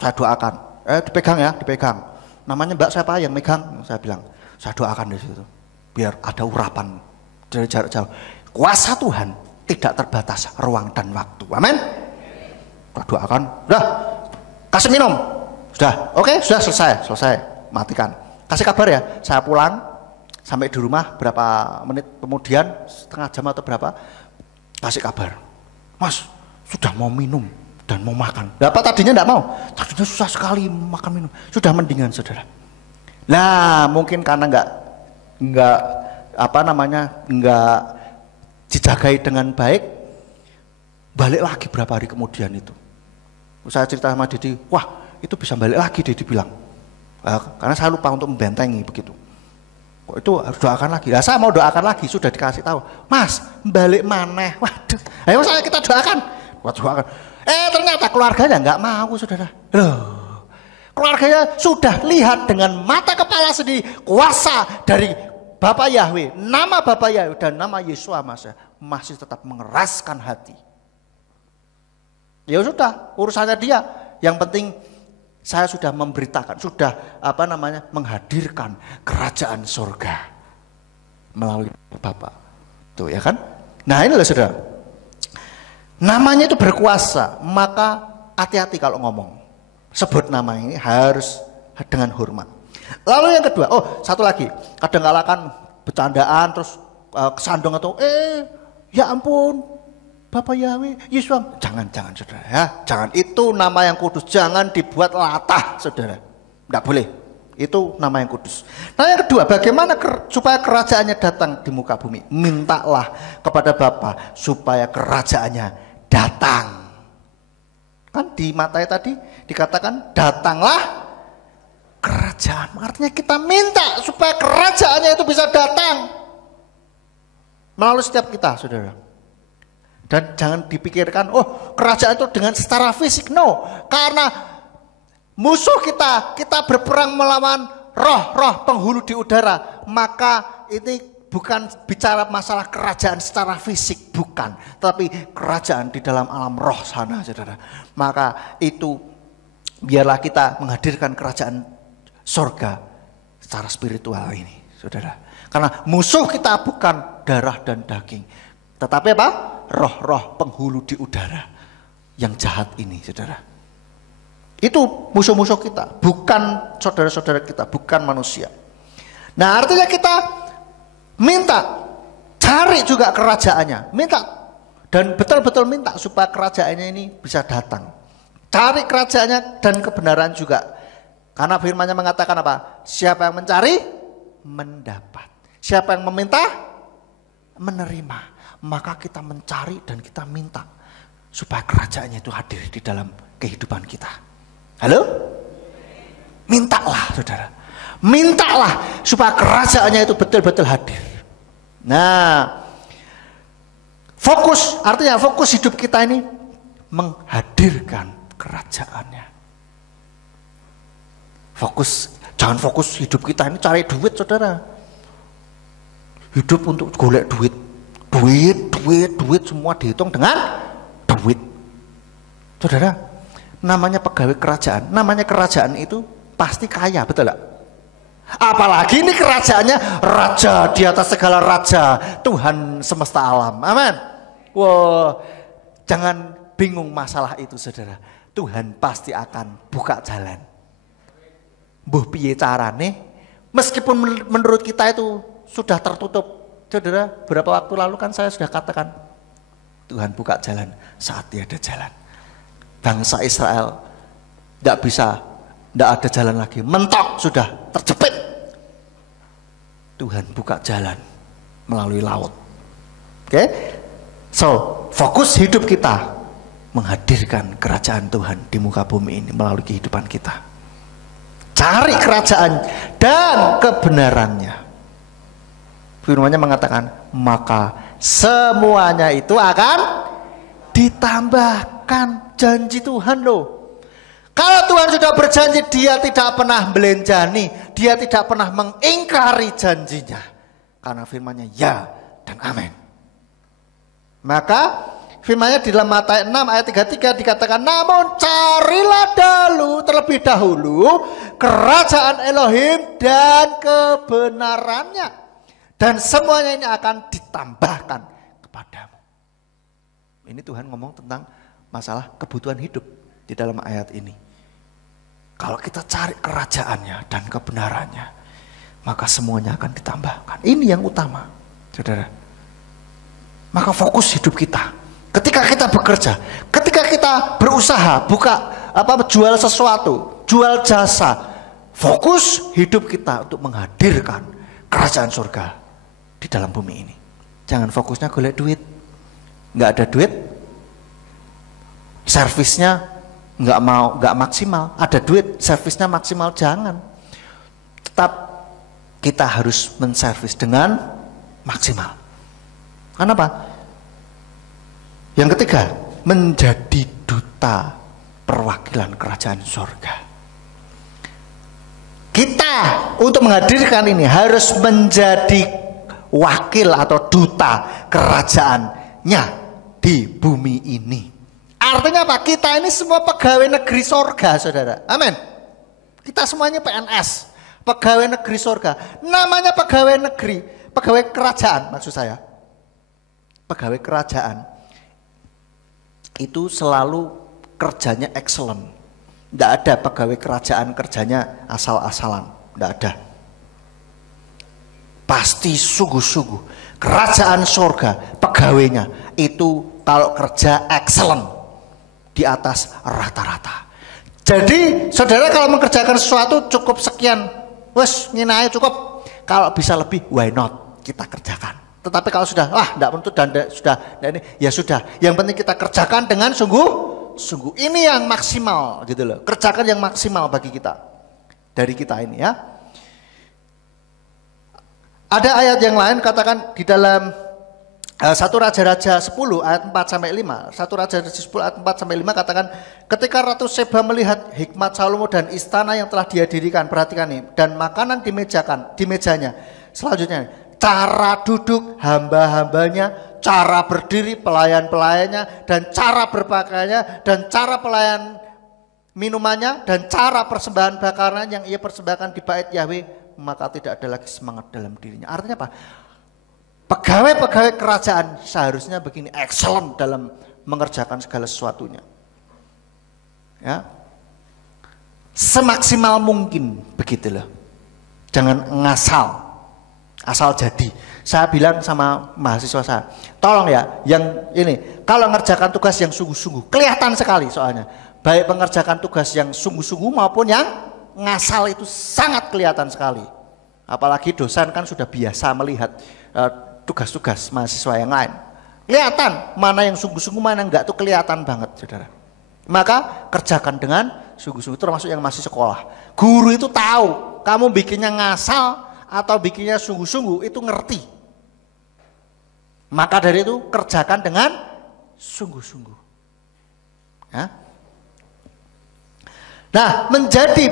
saya doakan. Dipegang. Namanya Mbak siapa yang megang? Saya bilang, saya doakan di situ. Biar ada urapan dari jarak jauh. Kuasa Tuhan tidak terbatas ruang dan waktu. Amin. Kita doakan. Sudah, kasih minum. Sudah, oke, sudah selesai. Matikan. Kasih kabar ya. Saya pulang sampai di rumah berapa menit kemudian, setengah jam atau berapa. Kasih kabar, Mas sudah mau minum dan mau makan. Apa tadinya enggak mau? Tadinya susah sekali makan minum. Sudah mendingan saudara. Nah mungkin karena enggak dijagai dengan baik, balik lagi berapa hari kemudian itu. Saya cerita sama Didi, wah itu bisa balik lagi, Didi bilang. Karena saya lupa untuk membentengi begitu. Itu harus doakan lagi. Saya mau doakan lagi, sudah dikasih tahu. Mas, balik maneh. Waduh. Ayo kita doakan. Ternyata keluarganya enggak mau, saudara. Loh. Keluarganya sudah lihat dengan mata kepala sendiri kuasa dari Bapa Yahweh, nama Bapa Yahweh dan nama Yeshua masih tetap mengeraskan hati. Ya sudah, urusannya dia. Yang penting saya sudah memberitakan, sudah menghadirkan kerajaan surga melalui Bapa. Tuh ya kan? Nah ini loh saudara. Namanya itu berkuasa, maka hati-hati kalau ngomong. Sebut nama ini harus dengan hormat. Lalu yang kedua, satu lagi. Kadang-kala kan bercandaan terus kesandung atau ya ampun Bapa Yahweh, Yesus, jangan saudara ya, jangan, itu nama yang kudus, jangan dibuat latah saudara, tidak boleh Itu nama yang kudus. Nah yang kedua, bagaimana supaya kerajaannya datang di muka bumi? Mintalah kepada Bapa supaya kerajaannya datang. Kan di Matius tadi dikatakan datanglah kerajaan. Artinya kita minta supaya kerajaannya itu bisa datang melalui setiap kita, saudara. Dan jangan dipikirkan, oh kerajaan itu dengan secara fisik. No, karena musuh kita berperang melawan roh-roh penghulu di udara. Maka ini bukan bicara masalah kerajaan secara fisik, bukan. Tapi kerajaan di dalam alam roh sana, saudara. Maka itu biarlah kita menghadirkan kerajaan sorga secara spiritual ini, saudara. Karena musuh kita bukan darah dan daging, tetapi apa? Roh-roh penghulu di udara yang jahat ini, saudara. Itu musuh-musuh kita, bukan saudara-saudara kita, bukan manusia. Nah artinya kita minta, cari juga kerajaannya, minta dan betul-betul minta supaya kerajaannya ini bisa datang. Cari kerajaannya dan kebenaran juga. Karena firman-Nya mengatakan apa? Siapa yang mencari, mendapat. Siapa yang meminta, menerima. Maka kita mencari dan kita minta supaya kerajaannya itu hadir di dalam kehidupan kita. Halo? Mintalah, saudara. Mintalah supaya kerajaannya itu betul-betul hadir. Nah, fokus, artinya fokus hidup kita ini menghadirkan kerajaannya. Fokus, jangan fokus hidup kita ini cari duit, saudara. Hidup untuk golek duit. Duit semua dihitung dengan duit. Saudara, namanya pegawai kerajaan, namanya kerajaan itu pasti kaya, betul gak? Apalagi ini kerajaannya raja di atas segala raja, Tuhan semesta alam. Amin. Wah, jangan bingung masalah itu, saudara. Tuhan pasti akan buka jalan. Mbuh piye carane, meskipun menurut kita itu sudah tertutup. Saudara, beberapa waktu lalu kan saya sudah katakan, Tuhan buka jalan saat tiada jalan. Bangsa Israel tidak ada jalan lagi, mentok sudah terjepit. Tuhan buka jalan melalui laut. Oke? So, fokus hidup kita menghadirkan kerajaan Tuhan di muka bumi ini melalui kehidupan kita. Cari kerajaan dan kebenarannya. Firman-Nya mengatakan, maka semuanya itu akan ditambahkan. Janji Tuhan loh. Kalau Tuhan sudah berjanji, dia tidak pernah belenjani, dia tidak pernah mengingkari janjinya. Karena firman-Nya ya dan amin. Maka firman-Nya di dalam Matius 6 ayat 33 dikatakan, namun carilah terlebih dahulu kerajaan Elohim dan kebenarannya. Dan semuanya ini akan ditambahkan kepadamu. Ini Tuhan ngomong tentang masalah kebutuhan hidup di dalam ayat ini. Kalau kita cari kerajaannya dan kebenarannya, maka semuanya akan ditambahkan. Ini yang utama, saudara. Maka fokus hidup kita. Ketika kita bekerja, ketika kita berusaha, jual sesuatu, jual jasa, fokus hidup kita untuk menghadirkan kerajaan surga di dalam bumi ini. Jangan fokusnya golek duit. Nggak ada duit, servisnya nggak maksimal. Ada duit, servisnya maksimal, jangan. Tetap kita harus menservis dengan maksimal. Kenapa? Yang ketiga, menjadi duta perwakilan kerajaan surga. Kita untuk menghadirkan ini harus menjadi wakil atau duta kerajaannya di bumi ini. Artinya apa? Kita ini semua pegawai negeri sorga, saudara. Amin. Kita semuanya PNS, pegawai negeri sorga. Namanya pegawai negeri, pegawai kerajaan maksud saya. Pegawai kerajaan itu selalu kerjanya excellent. Tidak ada pegawai kerajaan kerjanya asal-asalan. Tidak ada. Pasti sungguh-sungguh. Kerajaan surga, pegawainya itu kalau kerja excellent, di atas rata-rata. Jadi saudara kalau mengerjakan sesuatu cukup sekian wes ngene ae cukup. Kalau bisa lebih, why not? Kita kerjakan. Tetapi kalau sudah, enggak untuk dan sudah, ini ya sudah. Yang penting kita kerjakan dengan sungguh. Ini yang maksimal gitu loh. Kerjakan yang maksimal bagi kita. Dari kita ini ya. Ada ayat yang lain katakan di dalam 1 Raja-Raja 10 ayat 4 sampai 5. 1 Raja-Raja 10 ayat 4 sampai 5 katakan ketika Ratu Seba melihat hikmat Salomo dan istana yang telah dia dirikan, perhatikan nih, dan makanan di mejanya. Selanjutnya, cara duduk hamba-hambanya, cara berdiri pelayan-pelayannya, dan cara berpakaiannya, dan cara pelayan minumannya, dan cara persembahan bakaran yang ia persembahkan di bait Yahweh, maka tidak ada lagi semangat dalam dirinya. Artinya apa? Pegawai-pegawai kerajaan seharusnya begini, excellent dalam mengerjakan segala sesuatunya. Ya. Semaksimal mungkin begitulah. Jangan asal jadi. Saya bilang sama mahasiswa saya, tolong ya, yang ini kalau mengerjakan tugas yang sungguh-sungguh, kelihatan sekali soalnya. Baik mengerjakan tugas yang sungguh-sungguh maupun yang ngasal itu sangat kelihatan sekali. Apalagi dosen kan sudah biasa melihat tugas-tugas mahasiswa yang lain. Kelihatan mana yang sungguh-sungguh, mana enggak, tuh kelihatan banget, saudara. Maka kerjakan dengan sungguh-sungguh, termasuk yang masih sekolah. Guru itu tahu kamu bikinnya ngasal atau bikinnya sungguh-sungguh, itu ngerti. Maka dari itu kerjakan dengan sungguh-sungguh. Ya. Nah,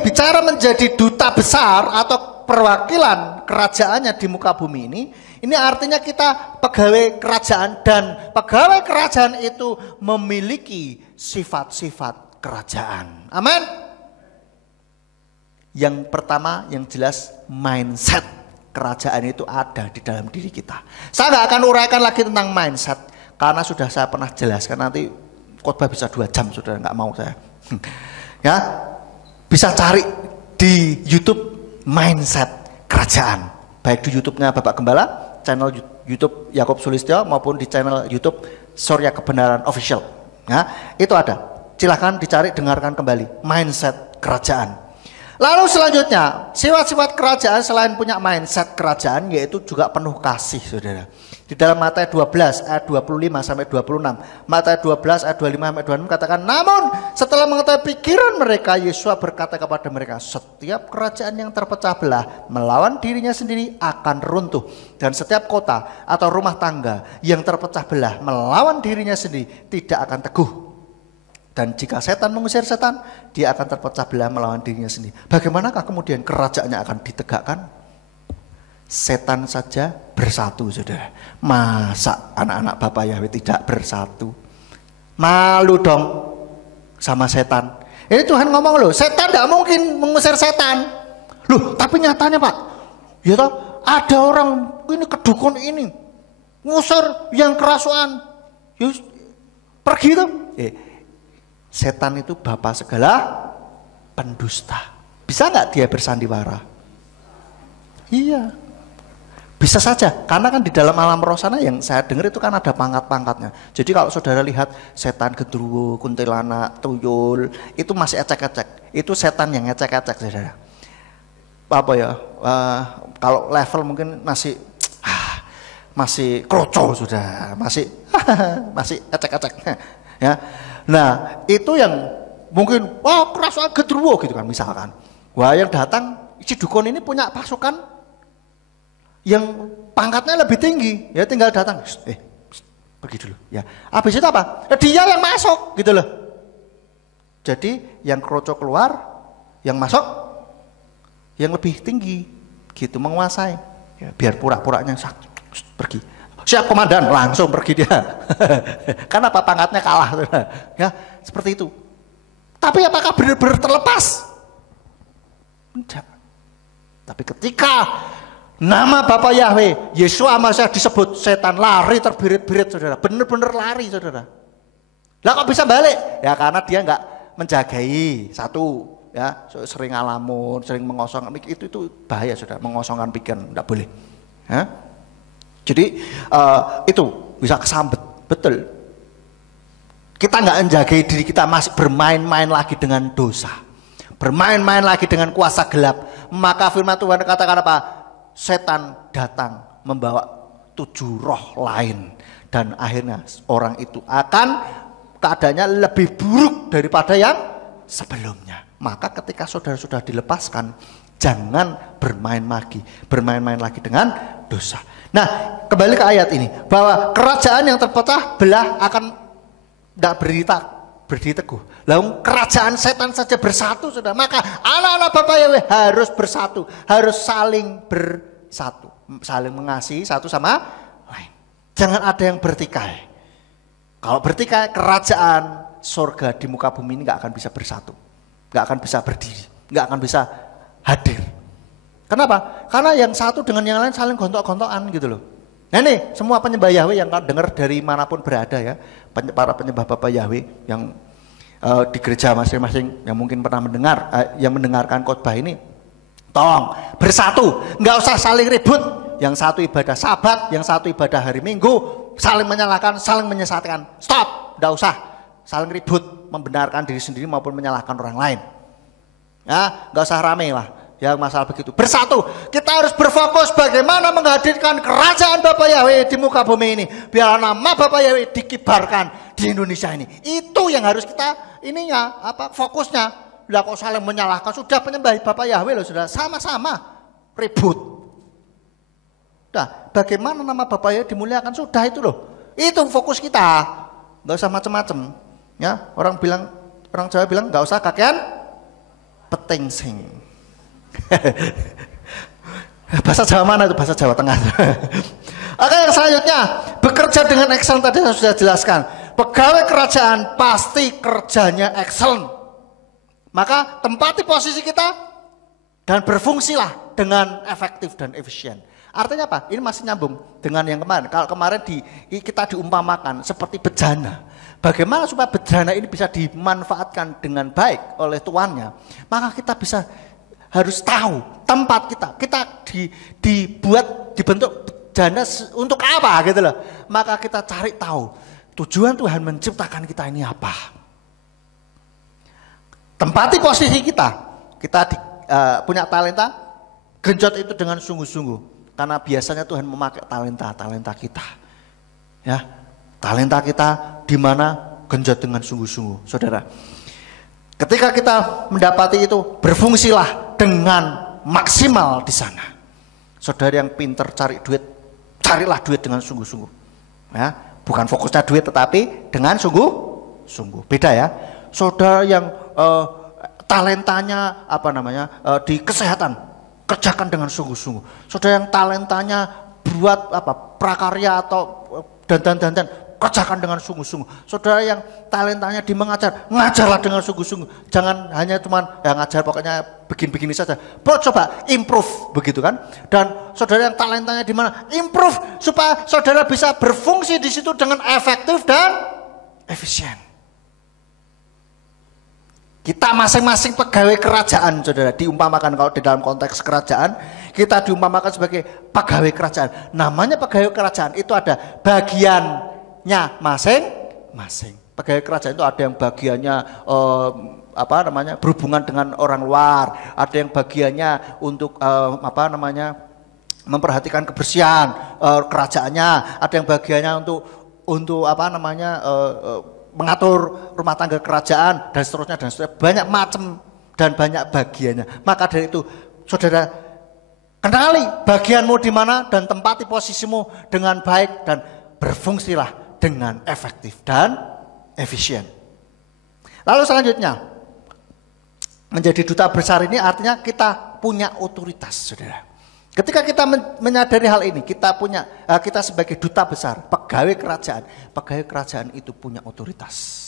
bicara menjadi duta besar atau perwakilan kerajaannya di muka bumi ini artinya kita pegawai kerajaan, dan pegawai kerajaan itu memiliki sifat-sifat kerajaan. Amin. Yang pertama yang jelas, mindset kerajaan itu ada di dalam diri kita. Saya nggak akan uraikan lagi tentang mindset karena sudah saya pernah jelaskan, nanti khotbah bisa 2 jam, saudara, nggak mau saya. Ya, bisa cari di YouTube mindset kerajaan, baik di YouTube-nya Bapak Gembala, channel YouTube Yakob Sulistyo, maupun di channel YouTube Surya Kebenaran Official. Ya, itu ada. Silahkan dicari, dengarkan kembali mindset kerajaan. Lalu selanjutnya, sifat-sifat kerajaan selain punya mindset kerajaan, yaitu juga penuh kasih, saudara. Di dalam Matius 12 ayat 25 sampai 26. Matius 12 ayat 25 sampai 26 katakan, namun setelah mengetahui pikiran mereka, Yesua berkata kepada mereka, setiap kerajaan yang terpecah belah melawan dirinya sendiri akan runtuh, dan setiap kota atau rumah tangga yang terpecah belah melawan dirinya sendiri tidak akan teguh. Dan jika setan mengusir setan, dia akan terpecah belah melawan dirinya sendiri. Bagaimanakah kemudian kerajaannya akan ditegakkan? Setan saja bersatu, saudara. Masa anak-anak Bapak Yahweh tidak bersatu? Malu dong sama setan. Ini Tuhan ngomong loh, setan tidak mungkin mengusir setan. Loh, tapi nyatanya Pak, ya toh, ada orang ini kedukun ini ngusir yang kerasuan, yus, pergi tuh. Setan itu bapak segala pendusta. Bisa nggak dia bersandiwara? Iya. Bisa saja, karena kan di dalam alam roh sana yang saya dengar itu kan ada pangkat-pangkatnya. Jadi kalau saudara lihat setan gendruwo, kuntilanak, tuyul, itu masih ecek-ecek. Itu setan yang ecek-ecek, saudara. Apa ya? Kalau level mungkin masih kroco, sudah, masih ecek-ecek. Ya. Nah, itu yang mungkin kerasuan gendruwo gitu kan misalkan. Wah, yang datang si dukun ini punya pasukan yang pangkatnya lebih tinggi, ya tinggal datang, pergi dulu, ya. Habis itu apa? Dia yang masuk, gitu loh. Jadi yang kroco keluar, yang masuk, yang lebih tinggi, gitu menguasai. Ya, biar pura-puranya pergi. Siap komandan, langsung pergi dia. Kenapa pangkatnya kalah, ya seperti itu. Tapi apakah benar-benar terlepas? Tidak. Tapi ketika nama Bapak Yahweh, Yesua Masias disebut, setan lari terbirit-birit, saudara. Benar-benar lari, saudara. Lah kok bisa balik? Ya karena dia nggak menjagai satu, ya sering ngalamun, sering mengosongkan, itu bahaya, saudara. Mengosongkan pikiran, nggak boleh. Ya? Jadi itu bisa kesambet, betul. Kita nggak menjagai diri kita, masih bermain-main lagi dengan dosa, bermain-main lagi dengan kuasa gelap, Maka firman Tuhan katakan apa? Setan datang membawa 7 roh lain. Dan akhirnya orang itu akan keadaannya lebih buruk daripada yang sebelumnya. Maka ketika saudara sudah dilepaskan, jangan bermain lagi dengan dosa. Nah, kembali ke ayat ini, bahwa kerajaan yang terpecah belah akan tidak berdiri teguh. Lalu kerajaan setan saja bersatu, saudara. Maka anak-anak Bapak Yahweh harus bersatu, harus saling bersatu, saling mengasihi satu sama lain. Jangan ada yang bertikai. Kalau bertikai, kerajaan surga di muka bumi ini nggak akan bisa bersatu, nggak akan bisa berdiri, nggak akan bisa hadir. Kenapa? Karena yang satu dengan yang lain saling gontok-gontokan gitu loh. Nah ini semua penyembah Yahweh yang dengar dari manapun berada ya, para penyembah Bapak Yahweh yang di gereja masing-masing yang mungkin pernah mendengar, yang mendengarkan khotbah ini, tolong bersatu, nggak usah saling ribut. Yang satu ibadah Sabat, yang satu ibadah hari Minggu, saling menyalahkan, saling menyesatkan. Stop, nggak usah saling ribut, membenarkan diri sendiri maupun menyalahkan orang lain. Ya, nggak usah rame lah. Ya masalah begitu. Bersatu, kita harus berfokus bagaimana menghadirkan kerajaan Bapak Yahweh di muka bumi ini. Biar nama Bapak Yahweh dikibarkan di Indonesia ini. Itu yang harus kita fokusnya. Lah kok saling menyalahkan, sudah penyembah Bapak Yahweh loh, sudah sama-sama ribut. Nah, bagaimana nama Bapak Yahweh dimuliakan, sudah itu loh. Itu fokus kita. Nggak usah macam-macam. Ya, orang Jawa bilang nggak usah kakean petengsing. Bahasa Jawa mana itu? Bahasa Jawa Tengah. Oke, yang selanjutnya, bekerja dengan excellent tadi saya sudah jelaskan. Pegawai kerajaan pasti kerjanya excellent. Maka tempati posisi kita dan berfungsilah dengan efektif dan efisien. Artinya apa? Ini masih nyambung dengan yang kemarin. Kalau kemarin kita diumpamakan seperti bejana. Bagaimana supaya bejana ini bisa dimanfaatkan dengan baik oleh tuannya? Maka kita harus tahu tempat kita. Kita dibentuk bejana untuk apa gitu loh. Maka kita cari tahu tujuan Tuhan menciptakan kita ini apa. Tempati posisi kita. Kita punya talenta, genjot itu dengan sungguh-sungguh. Karena biasanya Tuhan memakai talenta kita. Ya, talenta kita di mana genjot dengan sungguh-sungguh, saudara. Ketika kita mendapati itu, berfungsilah dengan maksimal di sana. Saudara yang pinter cari duit, carilah duit dengan sungguh-sungguh. Ya, bukan fokusnya duit, tetapi dengan sungguh-sungguh. Beda ya. Saudara yang talentanya di kesehatan, kerjakan dengan sungguh-sungguh. Saudara yang talentanya buat prakarya atau dan kerjakan dengan sungguh-sungguh. Saudara yang talentanya di mengajar, ngajarlah dengan sungguh-sungguh. Jangan hanya cuman ngajar pokoknya begini-begini saja. Coba improve begitu kan. Dan saudara yang talentanya di mana, improve supaya saudara bisa berfungsi di situ dengan efektif dan efisien. Kita masing-masing pegawai kerajaan, saudara, diumpamakan kalau di dalam konteks kerajaan, kita diumpamakan sebagai pegawai kerajaan. Namanya pegawai kerajaan itu ada bagiannya masing-masing. Pegawai kerajaan itu ada yang bagiannya berhubungan dengan orang luar, ada yang bagiannya untuk memperhatikan kebersihan kerajaannya, ada yang bagiannya untuk mengatur rumah tangga kerajaan dan seterusnya, banyak macam dan banyak bagiannya. Maka dari itu saudara kenali bagianmu di mana dan tempati posisimu dengan baik dan berfungsilah dengan efektif dan efisien. Lalu selanjutnya, menjadi duta besar ini artinya kita punya otoritas, saudara. Ketika kita menyadari hal ini, kita sebagai duta besar, pegawai kerajaan itu punya otoritas.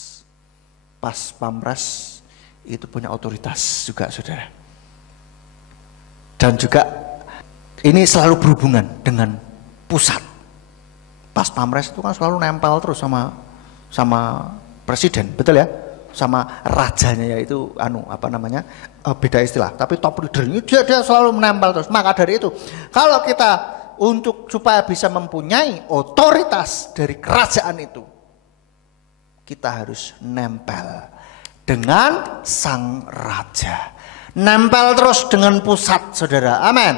Pas Pampres itu punya otoritas juga, saudara. Dan juga ini selalu berhubungan dengan pusat. Pas Pampres itu kan selalu nempel terus sama presiden, betul ya? Sama rajanya, yaitu beda istilah, tapi top leader ini dia selalu menempel terus. Maka dari itu, kalau kita supaya bisa mempunyai otoritas dari kerajaan itu, kita harus nempel dengan sang raja. Nempel terus dengan pusat, saudara. Amin.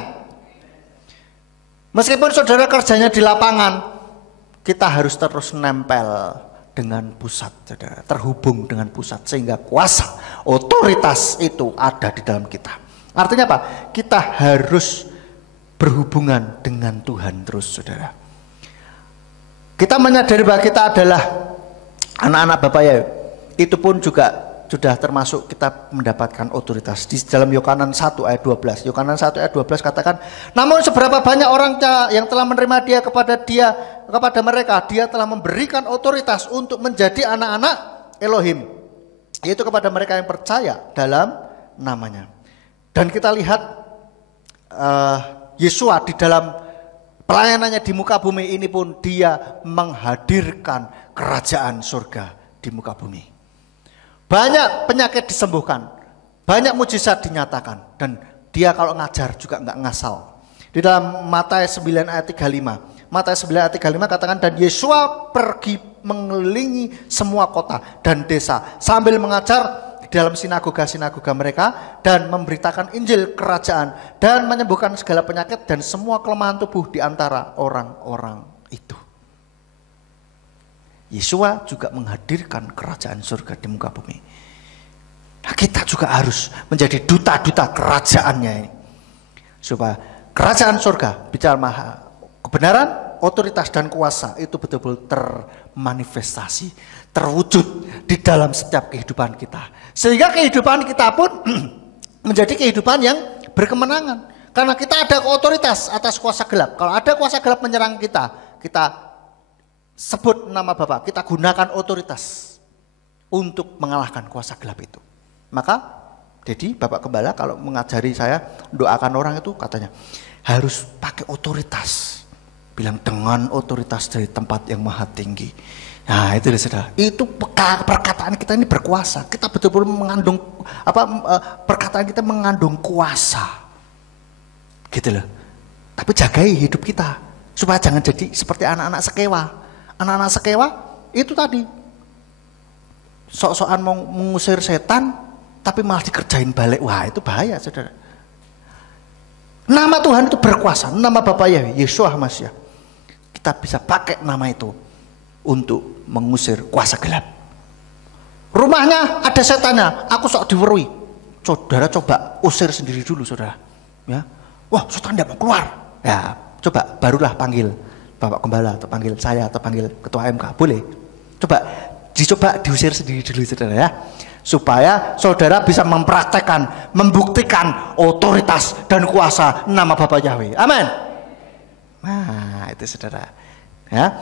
Meskipun saudara kerjanya di lapangan, kita harus terus nempel dengan pusat, saudara. Terhubung dengan pusat sehingga kuasa, otoritas itu ada di dalam kita. Artinya apa? Kita harus berhubungan dengan Tuhan terus, saudara. Kita menyadari bahwa kita adalah anak-anak Bapa ya. Itu pun juga sudah termasuk kita mendapatkan otoritas. Di dalam Yohanan 1 ayat 12. Yohanan 1 ayat 12 katakan, namun seberapa banyak orang yang telah menerima kepada mereka, dia telah memberikan otoritas untuk menjadi anak-anak Elohim. Yaitu kepada mereka yang percaya dalam namanya. Dan kita lihat Yesua di dalam pelayanannya di muka bumi ini pun dia menghadirkan kerajaan surga di muka bumi. Banyak penyakit disembuhkan, banyak mujizat dinyatakan, dan dia kalau ngajar juga nggak ngasal. Di dalam Matius 9 ayat 35, Matius 9 ayat 35 katakan, dan Yesua pergi mengelilingi semua kota dan desa sambil mengajar di dalam sinagoga-sinagoga mereka dan memberitakan Injil kerajaan dan menyembuhkan segala penyakit dan semua kelemahan tubuh di antara orang-orang itu. Yesua juga menghadirkan kerajaan surga di muka bumi. Nah, kita juga harus menjadi duta-duta kerajaannya ini. Supaya kerajaan surga bicara kebenaran, otoritas dan kuasa itu betul-betul termanifestasi, terwujud di dalam setiap kehidupan kita. Sehingga kehidupan kita pun menjadi kehidupan yang berkemenangan. Karena kita ada otoritas atas kuasa gelap. Kalau ada kuasa gelap menyerang kita, kita sebut nama Bapa, kita gunakan otoritas untuk mengalahkan kuasa gelap itu. Maka, jadi Bapak Gembala kalau mengajari saya doakan orang itu katanya harus pakai otoritas. Bilang dengan otoritas dari tempat yang maha tinggi. Nah itu saudara, itu perkataan kita ini berkuasa. Kita betul-betul mengandung perkataan kita mengandung kuasa, gitu loh. Tapi jagai hidup kita supaya jangan jadi seperti anak-anak sekewa. Anak-anak sekewa itu tadi sok-sokan mau mengusir setan, tapi malah dikerjain balik. Wah itu bahaya, saudara. Nama Tuhan itu berkuasa, nama Bapa Yahweh, Yeshua Mashiach. Kita bisa pakai nama itu untuk mengusir kuasa gelap. Rumahnya ada setannya, aku sok diwerui. Saudara coba usir sendiri dulu, saudara. Ya, wah setan tidak mau keluar. Ya, coba barulah panggil Bapak Gembala atau panggil saya atau panggil Ketua MK, boleh. Dicoba diusir sendiri dulu, saudara ya. Supaya saudara bisa mempraktekkan, membuktikan otoritas dan kuasa nama Bapa Yahweh. Amin. Nah, itu saudara. Ya.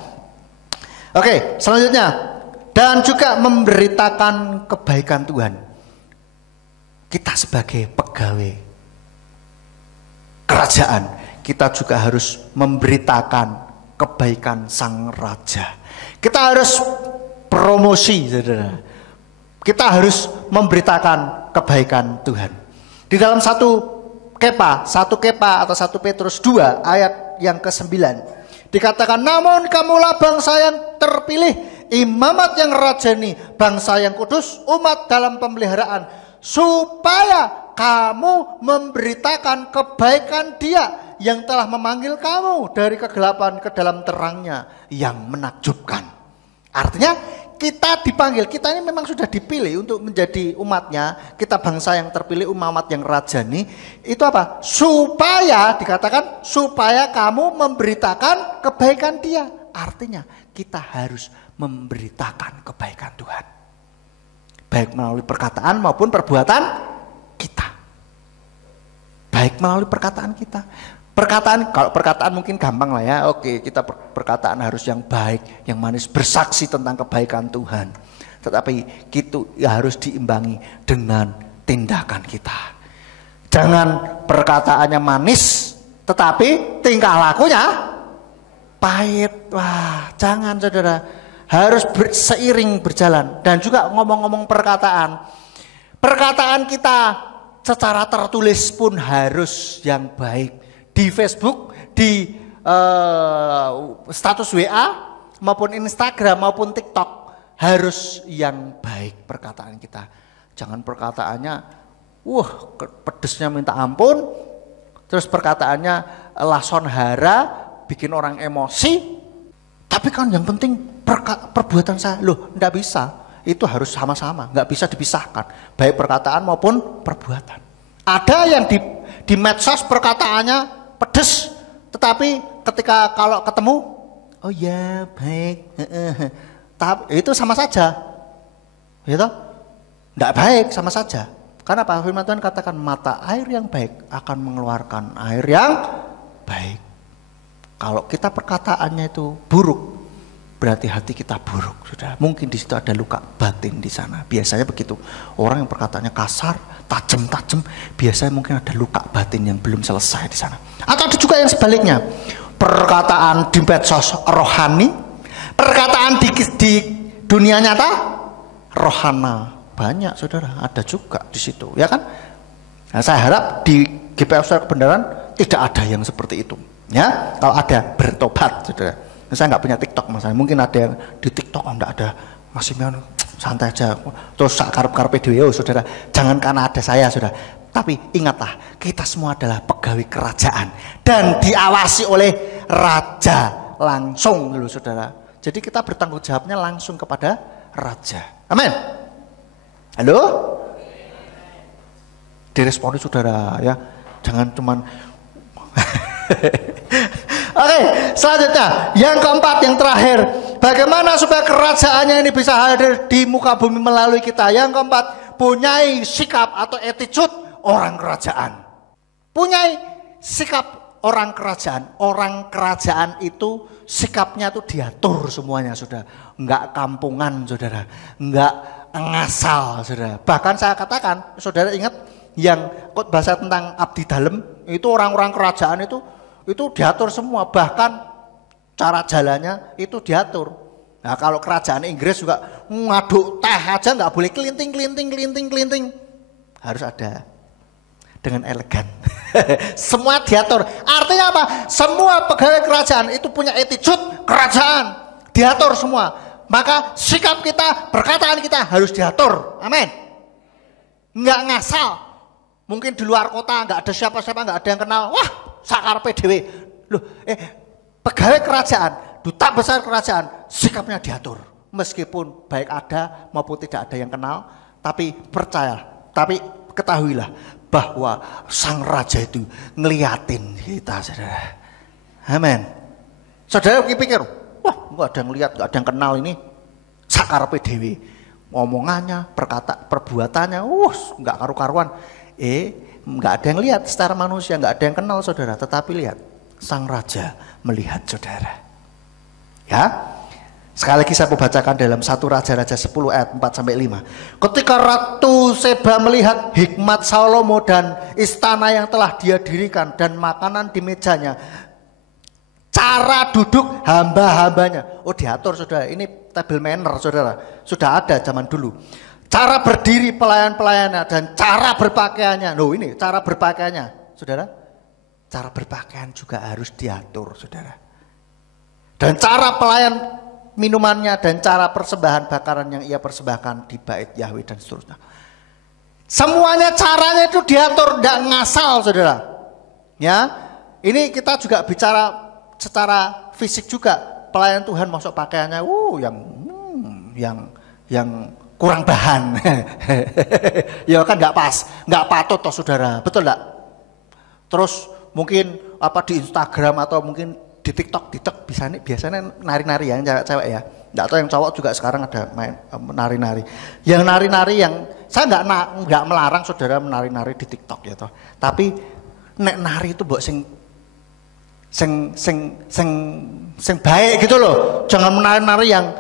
Oke, selanjutnya, dan juga memberitakan kebaikan Tuhan. Kita sebagai pegawai kerajaan, kita juga harus memberitakan kebaikan Sang Raja. Kita harus promosi, saudara. Kita harus memberitakan kebaikan Tuhan. Di dalam satu Kepa atau 1 Petrus 2 ayat yang ke-9. Dikatakan, namun kamulah bangsa yang terpilih, imamat yang rajani, bangsa yang kudus, umat dalam pemeliharaan, supaya kamu memberitakan kebaikan Dia yang telah memanggil kamu dari kegelapan ke dalam terangnya yang menakjubkan. Artinya kita dipanggil, kita ini memang sudah dipilih untuk menjadi umatnya, kita bangsa yang terpilih, umat yang rajani. Itu apa? Supaya, dikatakan supaya kamu memberitakan kebaikan Dia. Artinya kita harus memberitakan kebaikan Tuhan, baik melalui perkataan maupun perbuatan kita. Baik melalui perkataan kita. Kalau perkataan mungkin gampang lah ya. Oke, kita perkataan harus yang baik, yang manis, bersaksi tentang kebaikan Tuhan. Tetapi itu ya harus diimbangi dengan tindakan kita. Jangan perkataannya manis, tetapi tingkah lakunya pahit. Wah, jangan, saudara. Harus seiring berjalan. Dan juga ngomong-ngomong perkataan. Perkataan kita secara tertulis pun harus yang baik. Di Facebook, di status WA, maupun Instagram, maupun TikTok, harus yang baik perkataan kita. Jangan perkataannya Pedesnya minta ampun. Terus perkataannya lason hara, bikin orang emosi. Tapi kan yang penting perbuatan saya, enggak bisa. Itu harus sama-sama, enggak bisa dipisahkan. Baik perkataan maupun perbuatan. Ada yang di medsos perkataannya pedes, tetapi ketika kalau ketemu, oh ya baik, tapi itu sama saja, gitu, enggak baik, sama saja. Karena Pak Firman Tuhan katakan mata air yang baik akan mengeluarkan air yang baik. Kalau kita perkataannya itu buruk, berarti hati kita buruk, sudah. Mungkin di situ ada luka batin di sana. Biasanya begitu. Orang yang perkataannya kasar, tajam-tajam, biasanya mungkin ada luka batin yang belum selesai di sana. Atau ada juga yang sebaliknya. Perkataan di medsos rohani, perkataan di dunia nyata rohana. Banyak saudara, ada juga di situ, ya kan? Nah, saya harap di GPF Suara Kebenaran tidak ada yang seperti itu. Ya, kalau ada bertobat, saudara. Saya nggak punya TikTok, mas. Mungkin ada yang di TikTok enggak ada, masih santai aja. Terus karep-karep dhewe, saudara. Jangan karena ada saya, saudara. Tapi ingatlah, kita semua adalah pegawai kerajaan dan diawasi oleh raja langsung, loh, saudara. Jadi kita bertanggung jawabnya langsung kepada raja. Amin. Halo? Diresponi, saudara, ya. Jangan cuman Oke, selanjutnya yang keempat, yang terakhir, bagaimana supaya kerajaannya ini bisa hadir di muka bumi melalui kita. Yang keempat, punyai sikap atau attitude orang kerajaan. Punyai sikap orang kerajaan. Orang kerajaan itu sikapnya itu diatur semuanya, saudara. Enggak kampungan, saudara. Enggak ngasal, saudara. Bahkan saya katakan, saudara ingat yang bahasa tentang abdi dalem, itu orang-orang kerajaan itu diatur semua, bahkan cara jalannya itu diatur. Nah, kalau kerajaan Inggris juga ngaduk teh aja nggak boleh kelinting, harus ada dengan elegan. Semua diatur. Artinya apa? Semua pegawai kerajaan itu punya attitude kerajaan, diatur semua. Maka sikap kita, perkataan kita harus diatur. Amin. Nggak ngasal. Mungkin di luar kota nggak ada siapa-siapa, nggak ada yang kenal. Wah, sakarpe dhewe. Loh, pegawai kerajaan, duta besar kerajaan, sikapnya diatur. Meskipun baik ada maupun tidak ada yang kenal, tapi percaya, tapi ketahuilah bahwa sang raja itu ngeliatin kita, saudara. Amin. Saudara pikir, wah, nggak ada yang ngeliat, nggak ada yang kenal ini, sakarpe dhewe. Omongannya, perbuatannya, nggak karu-karuan. Nggak ada yang lihat secara manusia, nggak ada yang kenal, saudara. Tetapi lihat, sang raja melihat, saudara. Ya, sekali lagi saya mau bacakan dalam 1 Raja-Raja 10 ayat 4-5. Ketika Ratu Seba melihat hikmat Salomo dan istana yang telah dia dirikan dan makanan di mejanya, cara duduk hamba-hambanya, diatur, saudara. Ini table manner, saudara. Sudah ada zaman dulu. Cara berdiri pelayan-pelayannya dan cara berpakaiannya. Loh, ini cara berpakaiannya, saudara. Cara berpakaian juga harus diatur, saudara. Dan cara pelayan minumannya dan cara persembahan bakaran yang ia persembahkan di bait Yahweh dan seterusnya. Semuanya caranya itu diatur, tidak ngasal, saudara. Ya, ini kita juga bicara secara fisik juga. Pelayan Tuhan masuk pakaiannya, yang kurang bahan. Ya kan nggak pas, nggak patut toh, saudara. Betul nggak? Terus mungkin di Instagram atau mungkin di TikTok biasanya nari-nari yang cewek-cewek ya. Nggak tahu yang cowok juga sekarang ada main nari-nari. Yang nari-nari yang saya nggak melarang saudara menari-nari di TikTok ya toh. Tapi nek nari itu mbok sing baik gitu loh. Jangan menari-nari yang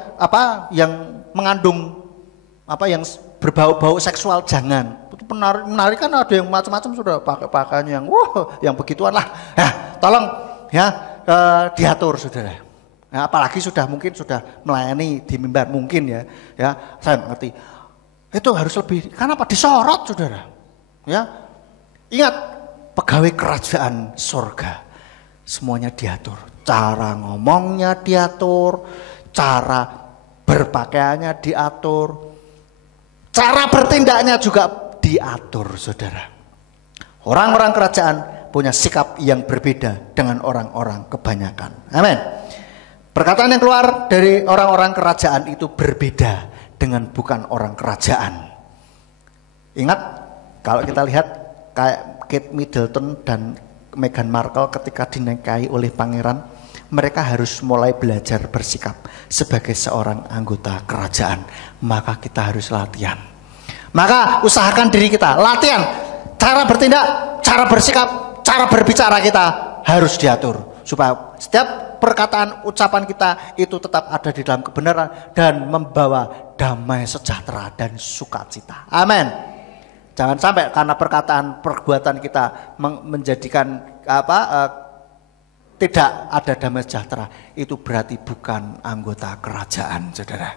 yang mengandung yang berbau-bau seksual, jangan. Itu menari kan ada yang macam-macam, sudah pakai pakaian yang begituan lah. Ya, tolong ya diatur, saudara. Ya, apalagi mungkin sudah melayani di mimbar mungkin ya. Ya, saya mengerti. Itu harus lebih, karena disorot, saudara. Ya. Ingat, pegawai kerajaan surga semuanya diatur. Cara ngomongnya diatur, cara berpakaiannya diatur, cara bertindaknya juga diatur, saudara. Orang-orang kerajaan punya sikap yang berbeda dengan orang-orang kebanyakan. Amin. Perkataan yang keluar dari orang-orang kerajaan itu berbeda dengan bukan orang kerajaan. Ingat, kalau kita lihat kayak Kate Middleton dan Meghan Markle ketika dinikahi oleh pangeran, mereka harus mulai belajar bersikap sebagai seorang anggota kerajaan. Maka kita harus latihan. Maka usahakan diri kita, latihan. Cara bertindak, cara bersikap, cara berbicara kita harus diatur. Supaya setiap perkataan, ucapan kita itu tetap ada di dalam kebenaran dan membawa damai sejahtera dan sukacita. Amin. Jangan sampai karena perkataan, perbuatan kita menjadikan tidak ada damai sejahtera. Itu berarti bukan anggota kerajaan, saudara.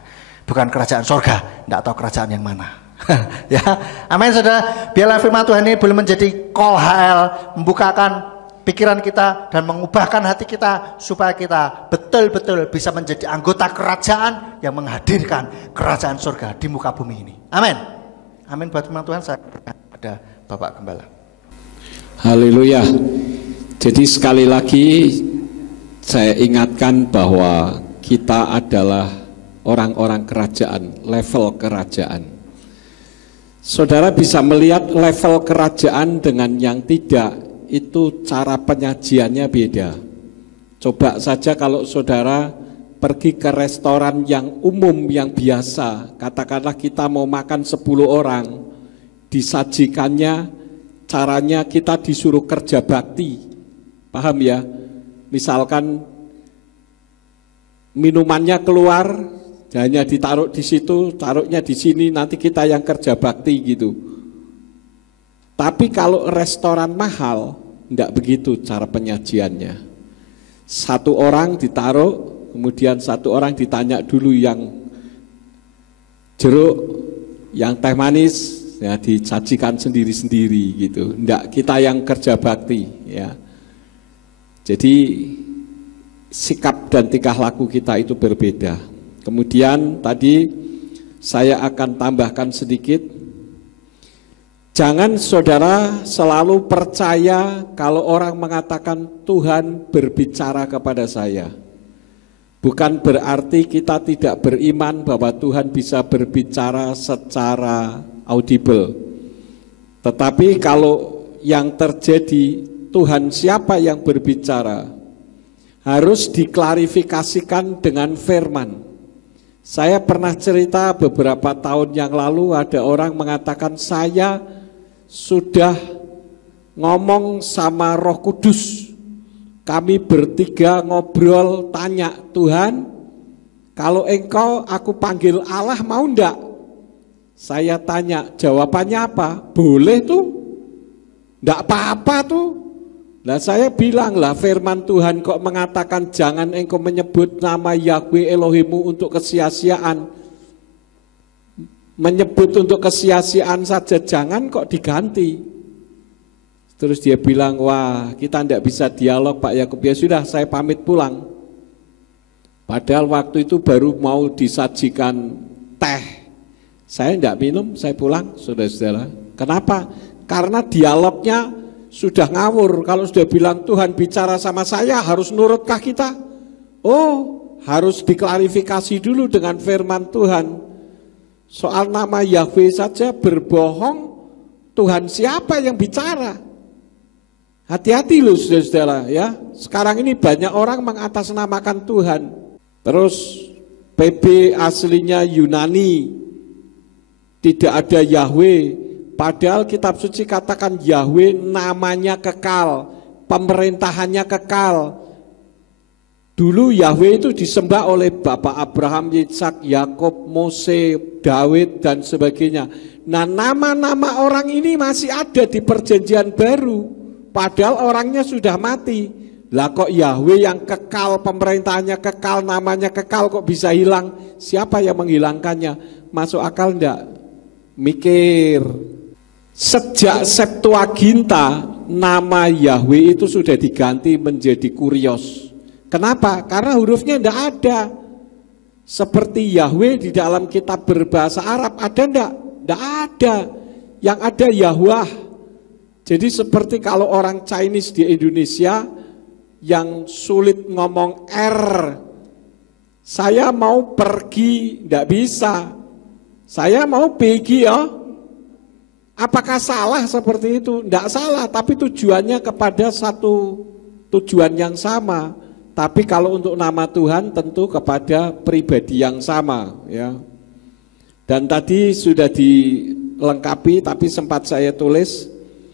Bukan kerajaan sorga, tidak tahu kerajaan yang mana. Ya, amin, saudara. Biarlah firman Tuhan ini boleh menjadi call HL, membukakan pikiran kita dan mengubahkan hati kita supaya kita betul-betul bisa menjadi anggota kerajaan yang menghadirkan kerajaan surga di muka bumi ini. Amin. Amin buat firman Tuhan. Saya ada Bapak Gembala. Haleluya. Jadi sekali lagi saya ingatkan bahwa kita adalah orang-orang kerajaan, level kerajaan. Saudara bisa melihat level kerajaan dengan yang tidak, itu cara penyajiannya beda. Coba saja kalau saudara pergi ke restoran yang umum, yang biasa, katakanlah kita mau makan 10 orang, disajikannya caranya kita disuruh kerja bakti. Paham ya? Misalkan minumannya keluar, hanya ditaruh di situ, taruhnya di sini, nanti kita yang kerja bakti gitu. Tapi kalau restoran mahal, enggak begitu cara penyajiannya. Satu orang ditaruh, kemudian satu orang ditanya dulu yang jeruk, yang teh manis, ya disajikan sendiri-sendiri gitu. Enggak, kita yang kerja bakti, ya. Jadi sikap dan tingkah laku kita itu berbeda. Kemudian tadi saya akan tambahkan sedikit. Jangan saudara selalu percaya kalau orang mengatakan Tuhan berbicara kepada saya. Bukan berarti kita tidak beriman bahwa Tuhan bisa berbicara secara audible. Tetapi kalau yang terjadi Tuhan siapa yang berbicara harus diklarifikasikan dengan firman. Saya pernah cerita beberapa tahun yang lalu ada orang mengatakan saya sudah ngomong sama Roh Kudus. Kami bertiga ngobrol, tanya Tuhan, kalau engkau aku panggil Allah mau enggak? Saya tanya, jawabannya apa? Boleh tuh, enggak apa-apa tuh. Nah saya bilang lah firman Tuhan kok mengatakan jangan engkau menyebut nama Yahweh Elohimmu untuk kesia-siaan. Menyebut untuk kesia-siaan saja jangan kok diganti. Terus dia bilang wah kita tidak bisa dialog Pak Yakub. Ya sudah saya pamit pulang. Padahal waktu itu baru mau disajikan teh. Saya tidak minum, saya pulang saudara-saudara. Kenapa? Karena dialognya sudah ngawur. Kalau sudah bilang Tuhan bicara sama saya harus nurutkah kita? Oh harus diklarifikasi dulu dengan firman Tuhan. Soal nama Yahweh saja berbohong, Tuhan siapa yang bicara? Hati-hati loh saudara-saudara ya. Sekarang ini banyak orang mengatasnamakan Tuhan. Terus PB aslinya Yunani, tidak ada Yahweh. Padahal kitab suci katakan Yahweh namanya kekal, pemerintahannya kekal. Dulu Yahweh itu disembah oleh Bapak Abraham, Yitzhak, Yakub, Mose, Daud dan sebagainya. Nah nama-nama orang ini masih ada di perjanjian baru. Padahal orangnya sudah mati. Lah kok Yahweh yang kekal, pemerintahannya kekal, namanya kekal kok bisa hilang? Siapa yang menghilangkannya? Masuk akal enggak? Mikir. Sejak Septuaginta nama Yahweh itu sudah diganti menjadi Kurios. Kenapa? Karena hurufnya tidak ada. Seperti Yahweh di dalam kitab berbahasa Arab ada enggak? Tidak ada. yang ada Yahwah. Jadi seperti kalau orang Chinese di Indonesia yang sulit ngomong R, saya mau pergi, tidak bisa. Saya mau pergi ya. Apakah salah seperti itu? Tidak salah, tapi tujuannya kepada satu tujuan yang sama. Tapi kalau untuk nama Tuhan tentu kepada pribadi yang sama, ya. Dan tadi sudah dilengkapi, tapi sempat saya tulis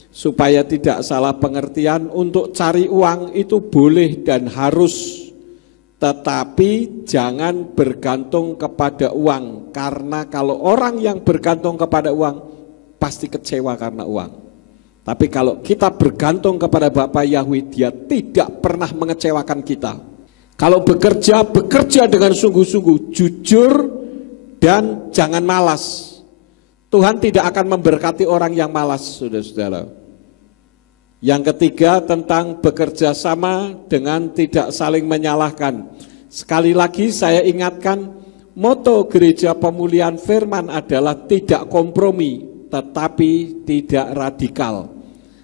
supaya tidak salah pengertian. Untuk cari uang itu boleh dan harus, tetapi jangan bergantung kepada uang. Karena kalau orang yang bergantung kepada uang pasti kecewa karena uang. Tapi kalau kita bergantung kepada Bapa Yahweh, Dia tidak pernah mengecewakan kita. Kalau bekerja, bekerja dengan sungguh-sungguh, jujur, dan jangan malas. Tuhan tidak akan memberkati orang yang malas, saudara-saudara. Yang ketiga tentang bekerja sama dengan tidak saling menyalahkan. Sekali lagi saya ingatkan, moto Gereja Pemulihan Firman adalah tidak kompromi, tetapi tidak radikal.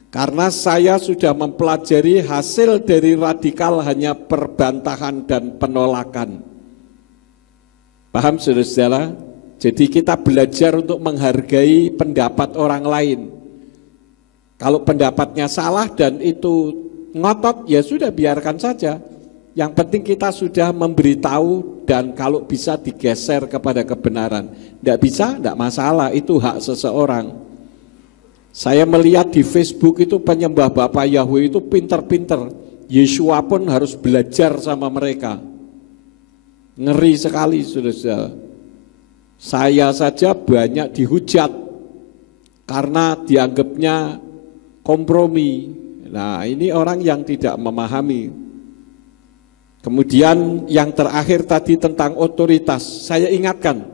Karena saya sudah mempelajari hasil dari radikal hanya perbantahan dan penolakan. Paham saudara-saudara? Jadi kita belajar untuk menghargai pendapat orang lain. Kalau pendapatnya salah dan itu ngotot, ya sudah biarkan saja. Yang penting kita sudah memberitahu dan kalau bisa digeser kepada kebenaran. Tidak bisa, tidak masalah, itu hak seseorang. Saya melihat di Facebook itu penyembah Bapa Yahweh itu pinter-pinter. Yesua pun harus belajar sama mereka. Ngeri sekali saudara. Saya saja banyak dihujat karena dianggapnya kompromi. Nah, ini orang yang tidak memahami. Kemudian yang terakhir tadi tentang otoritas. Saya ingatkan,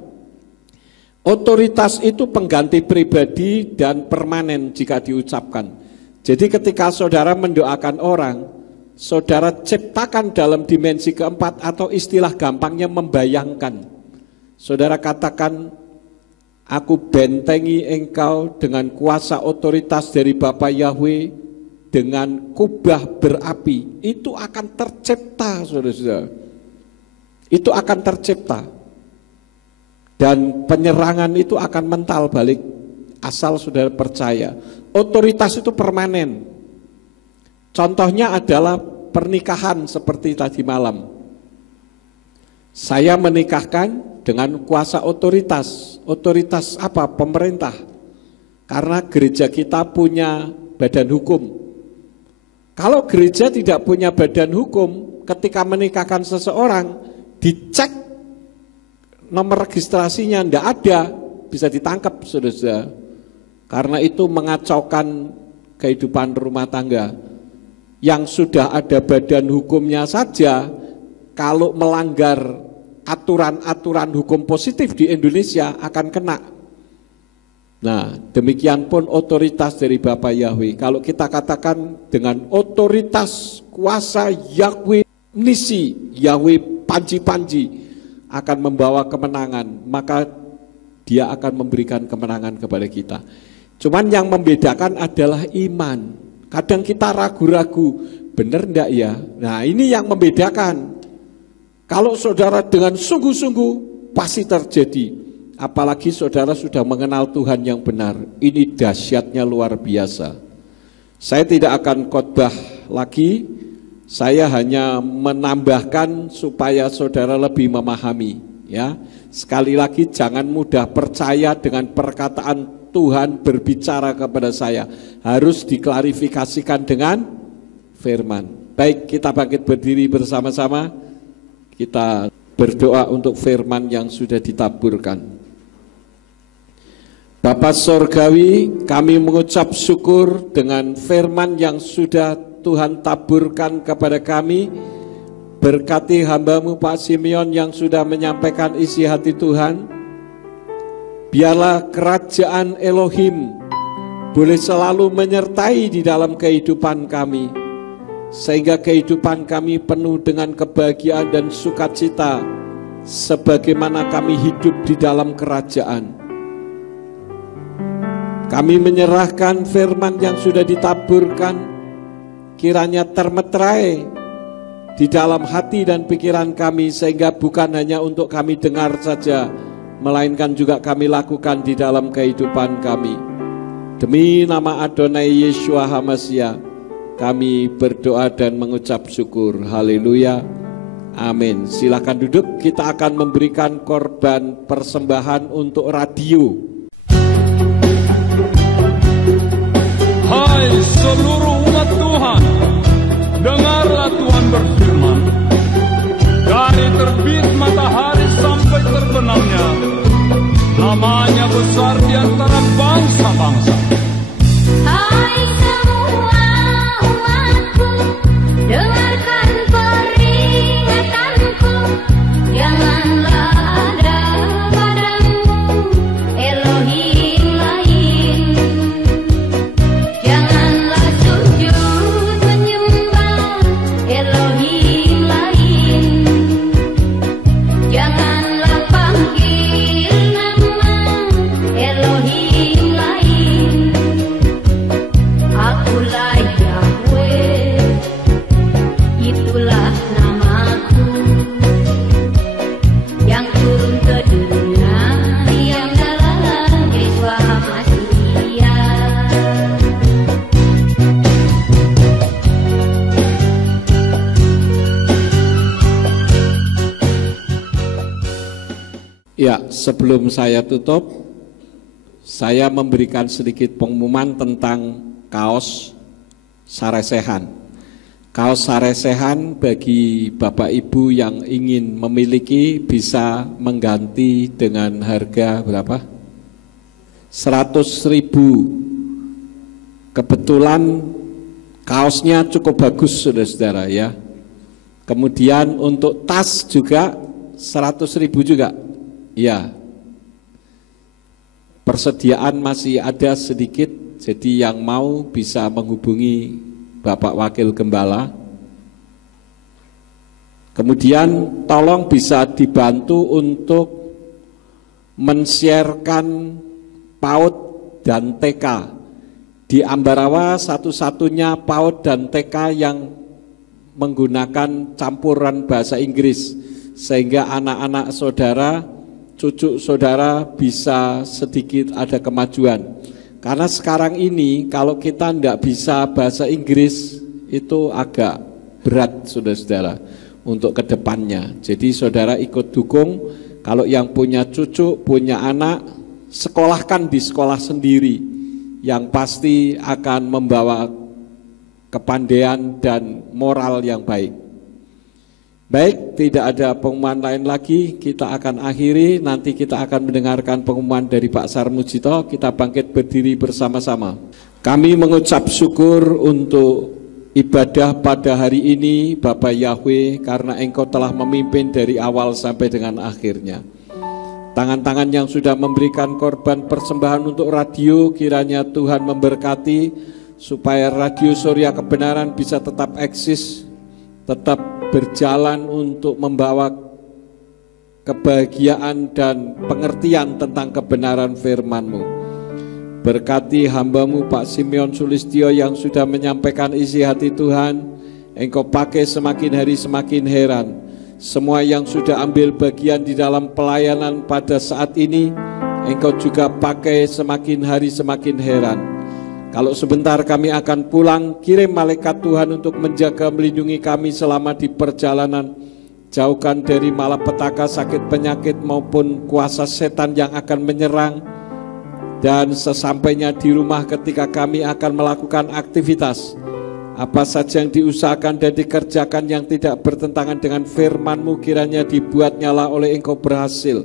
otoritas itu pengganti pribadi dan permanen jika diucapkan. Jadi ketika saudara mendoakan orang, saudara ciptakan dalam dimensi keempat atau istilah gampangnya membayangkan. Saudara katakan, aku bentengi engkau dengan kuasa otoritas dari Bapa Yahweh, dengan kubah berapi. Itu akan tercipta, saudara-saudara. Itu akan tercipta. Dan penyerangan itu akan mental balik, asal saudara percaya. Otoritas itu permanen. Contohnya adalah pernikahan seperti tadi malam. Saya menikahkan dengan kuasa otoritas. Otoritas apa? Pemerintah. Karena gereja kita punya badan hukum. Kalau gereja tidak punya badan hukum, ketika menikahkan seseorang, dicek nomor registrasinya tidak ada, bisa ditangkap, saudara. Karena itu mengacaukan kehidupan rumah tangga. Yang sudah ada badan hukumnya saja, kalau melanggar aturan-aturan hukum positif di Indonesia akan kena. Nah, demikian pun otoritas dari Bapa Yahweh. Kalau kita katakan dengan otoritas kuasa Yahweh Nisi, Yahweh Panji-Panji akan membawa kemenangan, maka Dia akan memberikan kemenangan kepada kita. Cuman yang membedakan adalah iman. Kadang kita ragu-ragu, benar enggak ya? Nah, ini yang membedakan. Kalau saudara dengan sungguh-sungguh pasti terjadi. Apalagi saudara sudah mengenal Tuhan yang benar. Ini dahsyatnya luar biasa. Saya tidak akan khotbah lagi. Saya hanya menambahkan supaya saudara lebih memahami, ya. Sekali lagi jangan mudah percaya dengan perkataan Tuhan berbicara kepada saya. Harus diklarifikasikan dengan firman. Baik, kita bangkit berdiri bersama-sama. Kita berdoa untuk firman yang sudah ditaburkan. Bapa Sorgawi, kami mengucap syukur dengan firman yang sudah Tuhan taburkan kepada kami. Berkati hamba-Mu Pak Simeon yang sudah menyampaikan isi hati Tuhan. Biarlah kerajaan Elohim boleh selalu menyertai di dalam kehidupan kami, sehingga kehidupan kami penuh dengan kebahagiaan dan sukacita, sebagaimana kami hidup di dalam kerajaan. Kami menyerahkan firman yang sudah ditaburkan, kiranya termeterai di dalam hati dan pikiran kami, sehingga bukan hanya untuk kami dengar saja, melainkan juga kami lakukan di dalam kehidupan kami. Demi nama Adonai Yeshua HaMashiach, kami berdoa dan mengucap syukur. Haleluya. Amin. Silakan duduk, kita akan memberikan korban persembahan untuk radio. Hai seluruh umat Tuhan, dengarlah Tuhan berfirman. Dari terbit matahari sampai terbenamnya, namanya besar di antara bangsa-bangsa. Hai semua umatku, dengarkan peringatanku. Janganlah ada padamu Elohim lain. Janganlah sujud menyembah Elohim lain. Janganlah panggil nama Elohim lain. Akulah Yahweh, itulah namaku, yang turun ke dunia, yang dalam Yeshua HaMashiach. Ya, sebelum saya tutup, saya memberikan sedikit pengumuman tentang kaos saresehan. Kaos saresehan bagi Bapak Ibu yang ingin memiliki bisa mengganti dengan harga berapa? 100.000. Kebetulan kaosnya cukup bagus, saudara-saudara ya. Kemudian untuk tas juga 100.000 juga. Ya, persediaan masih ada sedikit, jadi yang mau bisa menghubungi Bapak Wakil Gembala. Kemudian tolong bisa dibantu untuk men-sharekan PAUD dan TK. Di Ambarawa satu-satunya PAUD dan TK yang menggunakan campuran bahasa Inggris, sehingga anak-anak saudara, cucu saudara bisa sedikit ada kemajuan. Karena sekarang ini kalau kita tidak bisa bahasa Inggris itu agak berat, saudara-saudara, untuk kedepannya. Jadi saudara ikut dukung, kalau yang punya cucu, punya anak, sekolahkan di sekolah sendiri, yang pasti akan membawa kepandaian dan moral yang baik. Baik, tidak ada pengumuman lain lagi, kita akan akhiri, nanti kita akan mendengarkan pengumuman dari Pak Sarmujito. Kita bangkit berdiri bersama-sama. Kami mengucap syukur untuk ibadah pada hari ini, Bapak Yahweh, karena Engkau telah memimpin dari awal sampai dengan akhirnya. Tangan-tangan yang sudah memberikan korban persembahan untuk radio, kiranya Tuhan memberkati, supaya radio Surya Kebenaran bisa tetap eksis, tetap berjalan untuk membawa kebahagiaan dan pengertian tentang kebenaran firman-Mu. Berkati hamba-Mu Pak Simeon Sulistyo yang sudah menyampaikan isi hati Tuhan, Engkau pakai semakin hari semakin heran. Semua yang sudah ambil bagian di dalam pelayanan pada saat ini, Engkau juga pakai semakin hari semakin heran. Kalau sebentar kami akan pulang, kirim malaikat Tuhan untuk menjaga melindungi kami selama di perjalanan. Jauhkan dari malapetaka, sakit penyakit maupun kuasa setan yang akan menyerang. Dan sesampainya di rumah ketika kami akan melakukan aktivitas, apa saja yang diusahakan dan dikerjakan yang tidak bertentangan dengan firman-Mu, kiranya dibuat nyala oleh Engkau berhasil,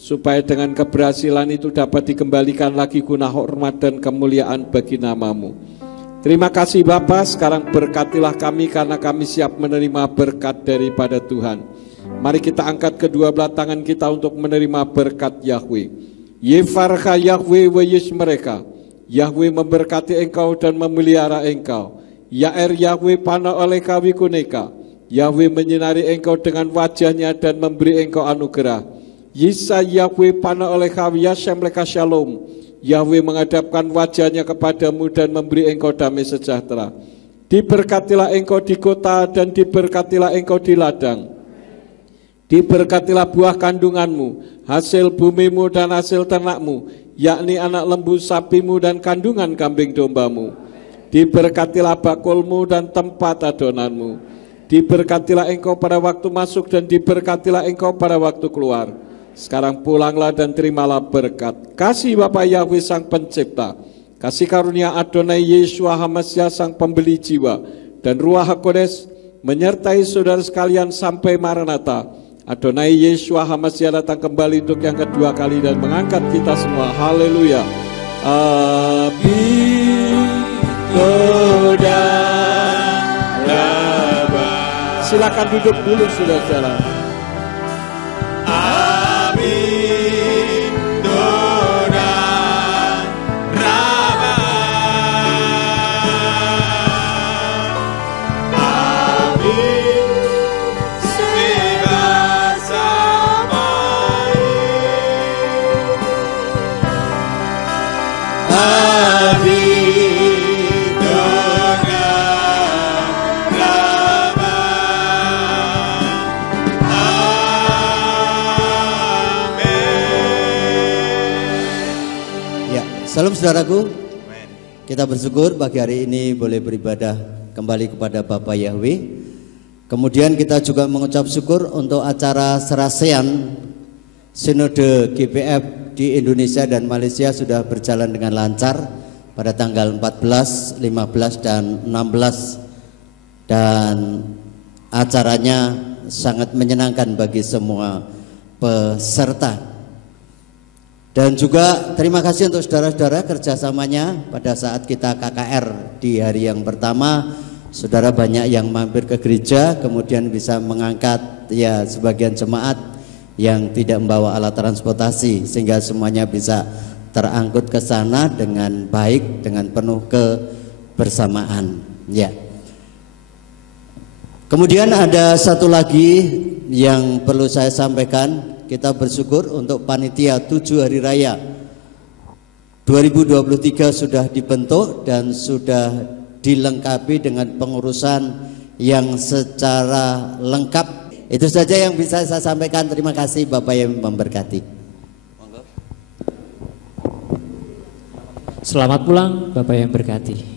supaya dengan keberhasilan itu dapat dikembalikan lagi guna hormat dan kemuliaan bagi nama-Mu. Terima kasih Bapa, sekarang berkatilah kami karena kami siap menerima berkat daripada Tuhan. Mari kita angkat kedua belah tangan kita untuk menerima berkat Yahweh. Yefarcha Yahweh wa yesh mereka. Yahweh memberkati engkau dan memelihara engkau. Yaer Yahweh pana oleh kawi kuneka. Yahweh menyinari engkau dengan wajahnya dan memberi engkau anugerah. Yisa Yahweh pana oleh kawi yashem leka shalom. Yahweh menghadapkan wajahnya kepadamu dan memberi engkau damai sejahtera. Diberkatilah engkau di kota dan diberkatilah engkau di ladang. Diberkatilah buah kandunganmu, hasil bumimu dan hasil ternakmu, yakni anak lembu sapimu dan kandungan kambing dombamu. Diberkatilah bakulmu dan tempat adonanmu. Diberkatilah engkau pada waktu masuk dan diberkatilah engkau pada waktu keluar. Sekarang pulanglah dan terimalah berkat. Kasih Bapa Yahweh Sang Pencipta, kasih karunia Adonai Yeshua HaMashiach Sang Pembeli jiwa, dan Ruach HaKodes menyertai saudara sekalian sampai Maranatha. Adonai Yeshua HaMashiach datang kembali untuk yang kedua kali dan mengangkat kita semua. Haleluya. Silakan duduk dulu saudara-saudara. Salam saudaraku, kita bersyukur pagi hari ini boleh beribadah kembali kepada Bapa Yahweh. Kemudian kita juga mengucap syukur untuk acara serasean Sinode GPF di Indonesia dan Malaysia sudah berjalan dengan lancar pada tanggal 14, 15 dan 16. Dan acaranya sangat menyenangkan bagi semua peserta. Dan juga terima kasih untuk saudara-saudara kerjasamanya pada saat kita KKR di hari yang pertama. Saudara banyak yang mampir ke gereja, kemudian bisa mengangkat ya sebagian jemaat yang tidak membawa alat transportasi, sehingga semuanya bisa terangkut ke sana dengan baik, dengan penuh kebersamaan. Ya. Kemudian ada satu lagi yang perlu saya sampaikan. Kita bersyukur untuk panitia 7 hari raya 2023 sudah dibentuk dan sudah dilengkapi dengan pengurusan yang secara lengkap. Itu saja yang bisa saya sampaikan. Terima kasih, Bapak yang memberkati. Selamat pulang, Bapak yang berkati.